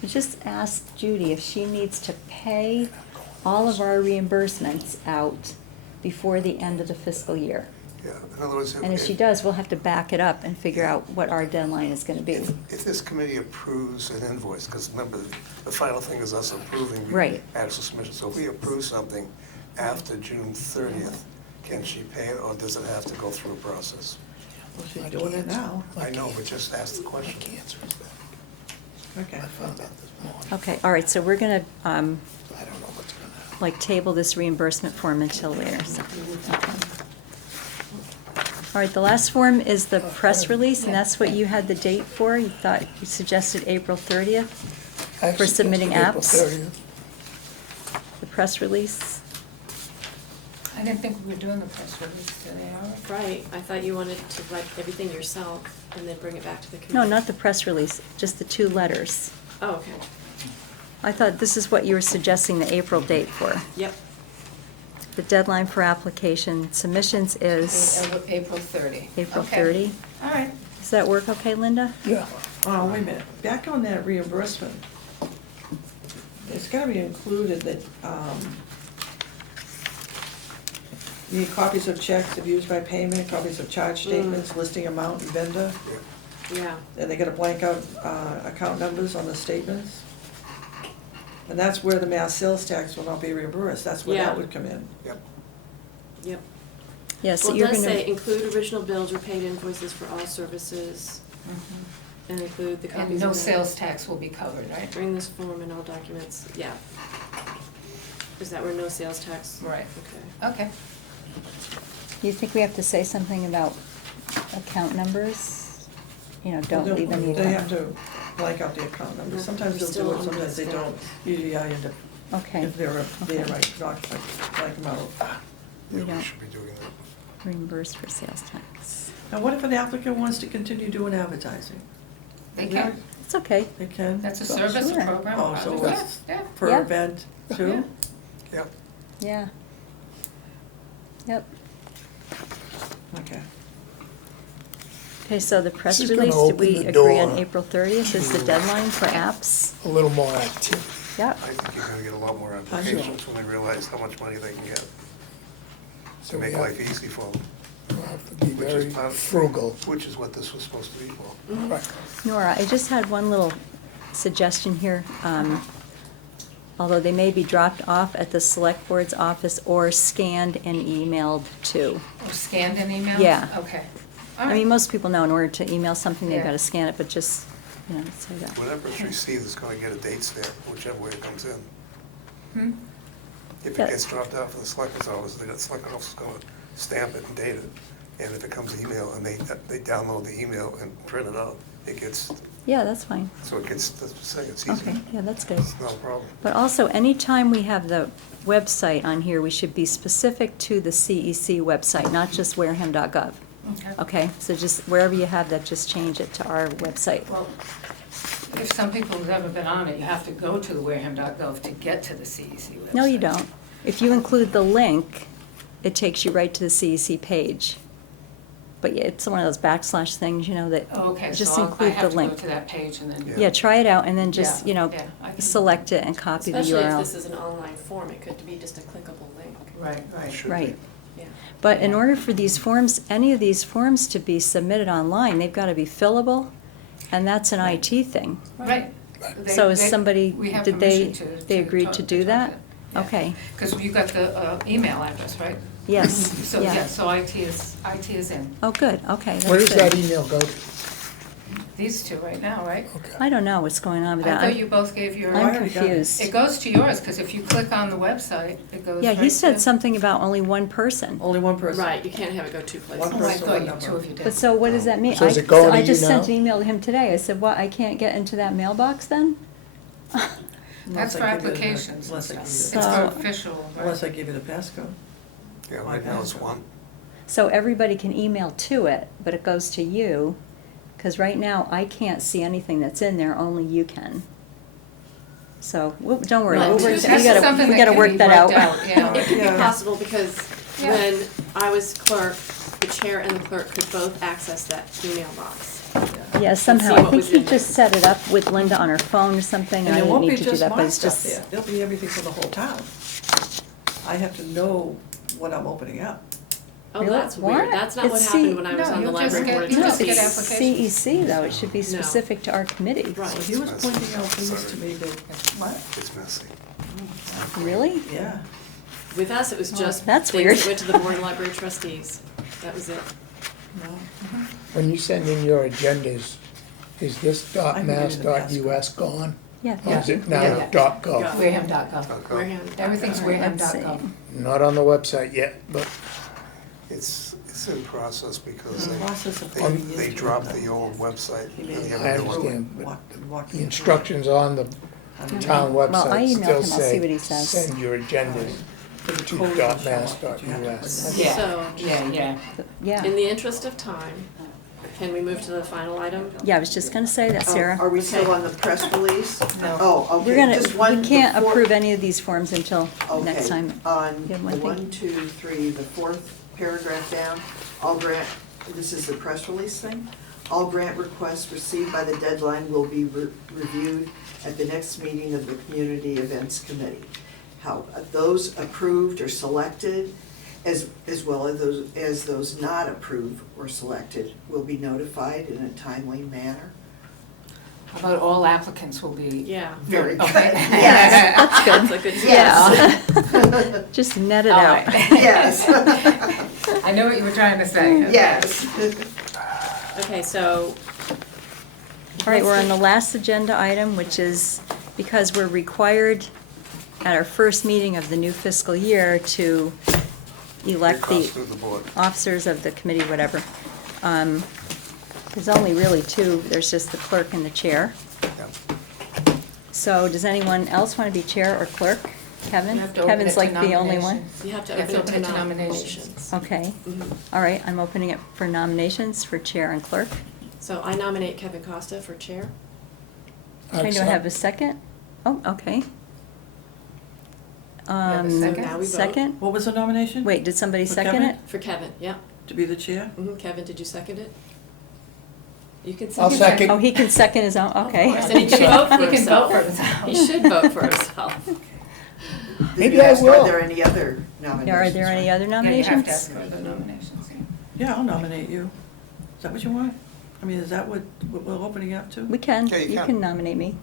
We just asked Judy if she needs to pay all of our reimbursements out before the end of the fiscal year. Yeah, in other words, And if she does, we'll have to back it up and figure out what our deadline is gonna be. if this committee approves an invoice, because remember, the final thing is us approving the Right. actual submission. So if we approve something after June 30th, can she pay it, or does it have to go through a process? Well, she's doing it now. I know, but just ask the My question. cancer is bad. Okay. I found out this morning. Okay, all right, so we're gonna, I don't know what's gonna happen. like, table this reimbursement form until later, so. Okay. All right, the last form is the press release, and that's what you had the date for. You thought, you suggested April 30th, I For submitting suggested apps? April 30th. the press release. I didn't think we were doing the press release today, are we? Right, I thought you wanted to write everything yourself and then bring it back to the committee. No, not the press release, just the 2 letters. Oh, okay, I thought this is what you were suggesting the April date for. yep. The deadline for application submissions is April 30. April Okay. 30. All right. Does that work okay, Linda? Yeah. Oh, wait a minute, back on that reimbursement. It's gotta be included that, you need copies of checks if used by payment, copies of charge statements, listing amount and vendor, Yeah, and they gotta blank out, account numbers on the statements. And that's where the mass sales tax will not be reimbursed, that's where Yeah. that would come in. Yep. yep. Yes, Well, it you're does say gonna, include original bills or paid invoices for all services, and include the copies And of no the- sales tax will be covered, right? Bring this form and all documents, yeah. Is that where no sales tax? Right. Okay. Okay. you think we have to say something about account numbers? You know, don't Well, leave any. They have to blank out the account numbers, Yeah, sometimes we're they'll still do it, on sometimes they this don't. one. Usually I end up, Okay, if they're there, Okay. right, not blank them out. We Yeah, don't. we should be doing that. reimbursed for sales tax. Now, what if an applicant wants to continue doing advertising? They can. It's okay. They can? That's a Well, service, a sure. program. Oh, so Yeah, it's yeah. per Yeah. event Yeah. too? Yep. Yeah. Yep. Okay. Okay, so the press This is gonna release, did we open the agree on door April 30th is the deadline for apps? A little more activity. Yep. I think you're gonna get a lot more I applications when they realize how much money they can get So to we make have, life easy for them, we'll have to be Which is very part of- frugal. which is what this was supposed to be for. Right. Nora, I just had one little suggestion here. Although they may be dropped off at the select board's office or scanned and emailed to. Or scanned and emailed? Yeah. Okay. All I right. mean, most people know in order to email something, they've Yeah. got to scan it, but just, you know, say that. Whatever it's received is gonna get a date stamp, whichever way it comes in. Hmm? If Yeah. it gets dropped off at the selectman's office, the selectman's office is gonna stamp it and date it. And if it comes email and they download the email and print it out, it gets, Yeah, that's fine. so it gets, that's what I'm saying, it's easy. Okay, yeah, that's good. It's no problem. But also, anytime we have the website on here, we should be specific to the CEC website, not just wareham.gov. Okay. Okay, so just wherever you have that, just change it to our website. Well, if some people have never been on it, you have to go to the wareham.gov to get to the CEC website. No, you don't. If you include the link, it takes you right to the CEC page. But yeah, it's one of those backslash things, you know, that Oh, okay, just so I include the have to go link. to that page and then. Yeah, try it out and then just, Yeah, you know, yeah, I can- select it and copy the Especially if URL. this is an online form, it could be just a clickable link. Right, right. Should be. Right. Yeah. But in order for these forms, any of these forms to be submitted online, they've got to be fillable, and that's an IT thing. Right. So is somebody, we have did they, permission to- they to agreed talk- to do talk that? to- yeah. Okay, Because you got the email address, right? yes, So, yeah, yeah. so IT is in. Oh, good, okay, Where does that's that good. email go to? These two right now, right? Okay. I don't know what's going on with I that. thought you both gave your. I'm already got it. confused. It goes to yours, because if you click on the website, it goes Yeah, right he said to- something about only one person. Only one person. Right, you can't have it go two places. One Oh, I person, thought one you, number. two of you did. But so what does that mean? So is it going to I you just sent now? an email to him today. I said, what, I can't get into that mailbox then? That's Unless for I give you the- applications and unless I stuff. give It's you the- So- for official, Unless I right? give you the passcode. Yeah, My right now it's passcode. one. So everybody can email to it, but it goes to you, because right now I can't see anything that's in there, only you can. So, don't worry, Right. we'll work That's we gotta, something we that gotta can work be that worked out. out, yeah. It could be Yeah. possible because Yeah. when I was clerk, the chair and the clerk could both access that email box. Yeah, somehow, see I what think was he in just set it up with Linda on her phone or something, And I it didn't won't be need to do just that, but my it's stuff just. there, there'll be everything for the whole town. I have to know what I'm opening up. Oh, Really? that's weird. What? That's not what It's happened when I was No, on the you just library get- board of you No, just get trustees. it's applications. CEC though, it should be No. specific to our committee. Right. So he was It's messy. pointing out things Sorry. to me that, what? It's messy. Really? Yeah. With us, it was just that's things weird. that went to the board of library trustees. That was it. No. When you send in your agendas, is this I can give you the .mass.us gone? Yeah. Or is it now Yeah. .gov? Go. Wareham.gov. Wareham. Everything's All right, let's wareham.gov. Not on the website yet, but It's in process because The process of they putting they into dropped it, the old website. He made and me you I have to go do it. understand, but walk the you through it. instructions on the How to do town it. Well, I website emailed still him, I'll see what he say, says. send your agendas For the to code to show up that you have to .mass.us. put in. Yeah, So- yeah. Yeah, In the interest of time, can we move to the final item? yeah, I was just gonna say that, Oh, Sarah. Are we still Okay. on the press release? No. Oh, okay. We're gonna, Just one we can't before- approve any of these forms until next Okay, time. on You have the one thing? 1, 2, 3, the fourth paragraph down, all grant, this is the press release thing. All grant requests received by the deadline will be reviewed at the next meeting of the Community Events Committee. How, those approved or selected, as well as those not approved or selected, will be notified in a timely manner. How about all applicants will be? Yeah. Very good. Okay. Yes. That's good. That's a good Yeah. Just net it All out. right. Yes. I know what you were trying to say. Yes. Okay, so. All right, we're on the last agenda item, which is because we're required at our first meeting of the new fiscal year to elect It goes the through the board. officers of the committee, whatever. There's only really two, there's just the clerk and the chair. Yeah. So does anyone else want to be chair or clerk? Kevin? You have to open Kevin's it to like the only one? nominations. You have to You have open to it to open it to nominations. Okay, Mhm. all right, I'm opening it for nominations for chair and clerk. So I nominate Kevin Costa for chair. Okay, do I have a second? Oh, okay. have a second? Now we vote. Second? What was the nomination? Wait, did somebody For second Kevin? it? For Kevin, yeah. To be the chair? Kevin, did you second it? You can I'll second. second. Oh, he can second his own, okay. Of course, and he can vote for He can himself. vote for himself. He should vote for himself. Maybe I will. Are there any other nominations? Are there any other Yeah, you have to nominations? ask for the nominations, yeah. Yeah, I'll nominate you. Is that what you want? I mean, is that what we're opening it up to? We can, Yeah, you you can. can nominate me.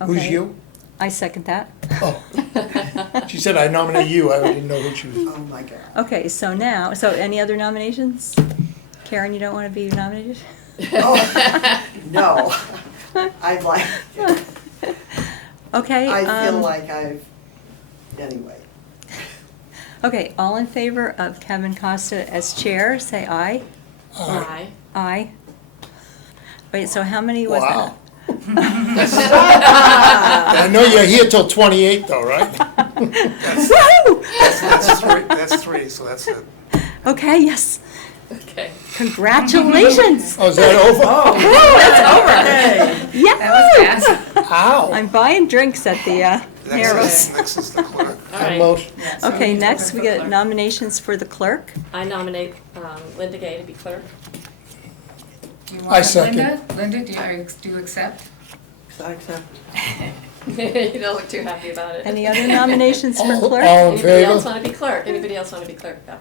Who's Okay. you? I second that. Oh. She said, I nominate you, I didn't know who she was. Oh, my God. Okay, so now, so any other nominations? Karen, you don't want to be nominated? Oh, no. I'd like, Okay. I feel like I've, anyway. Okay, all in favor of Kevin Costa as chair, say aye. Aye. Aye. Wait, so how many was that? Wow. I know you're here till 28 though, right? Woo! That's three, so that's it. Okay, yes. Okay. Congratulations. Oh, is that over? Oh, That's over. Yeah. That was fast. Ow. I'm buying drinks at the Narrows. Next is the clerk. All A right. motion. Yeah, so Okay, need to next open we for get clerk. nominations for the clerk. I nominate Linda Gay to be clerk. Do you I want second. Linda? Linda, do you accept? I accept. You don't look too happy about it. Any other nominations for All clerk? in Anybody else favor? want to be clerk? Anybody else want to be clerk? No.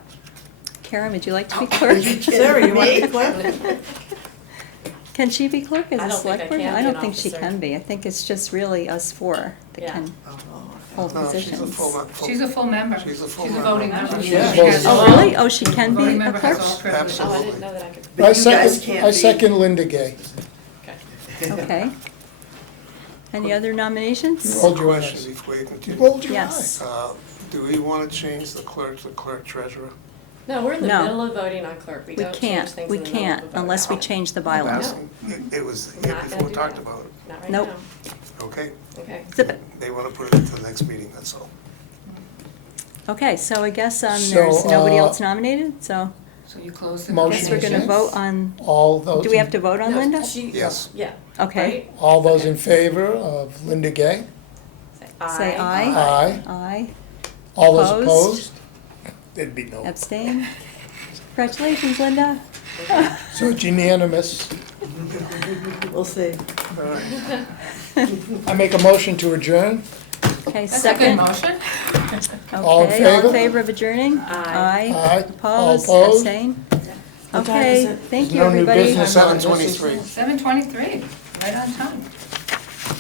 Karen, would you like to be clerk? Sarah, you want to be clerk? Can she be clerk as I a don't think I select board? can I be don't an think she officer. can be. I think it's just really us four that Yeah. can Oh, hold No, she's a positions. full. She's a full member. She's a full She's a member. voting member. Yeah. She has Oh, all- Oh, really? Oh, she can the be voting a member clerk? has all privileges. Oh, I Absolutely. didn't know that I could. But you guys can't I be. second Linda Gay. Okay. Okay. Any other You nominations? rolled your Question eyes. before you You continue. rolled your Yes. eyes. Do we want to change the clerk to clerk treasurer? No, we're in the No. middle of voting on clerk. We We don't change can't, things we in the middle of can't the vote. unless we change the I'm bylaws. asking. It was We're here not before gonna we do talked that. about it. Not right Nope. now. Okay? Okay. Zip it. They want to put it into the next meeting, that's all. Okay, so I guess So, there's nobody else nominated, so So you close the. I Motion guess we're gonna is- vote on, All those. do we in- have to vote on No, Linda? Yes. Yeah. Okay, Right? All those in favor of Linda Gay? say aye. Aye. Aye, All those Opposed? opposed? There'd be no. abstain. Congratulations, Linda. So it's unanimous. We'll see. I make a motion to adjourn. Okay, That's a good second. motion. All in Okay, all in favor? favor of adjourning? Aye. Aye. All Opposed, opposed? abstain? What time Okay, is it? thank There's you, no new everybody. business on this. 7:23. 7:23, right on time.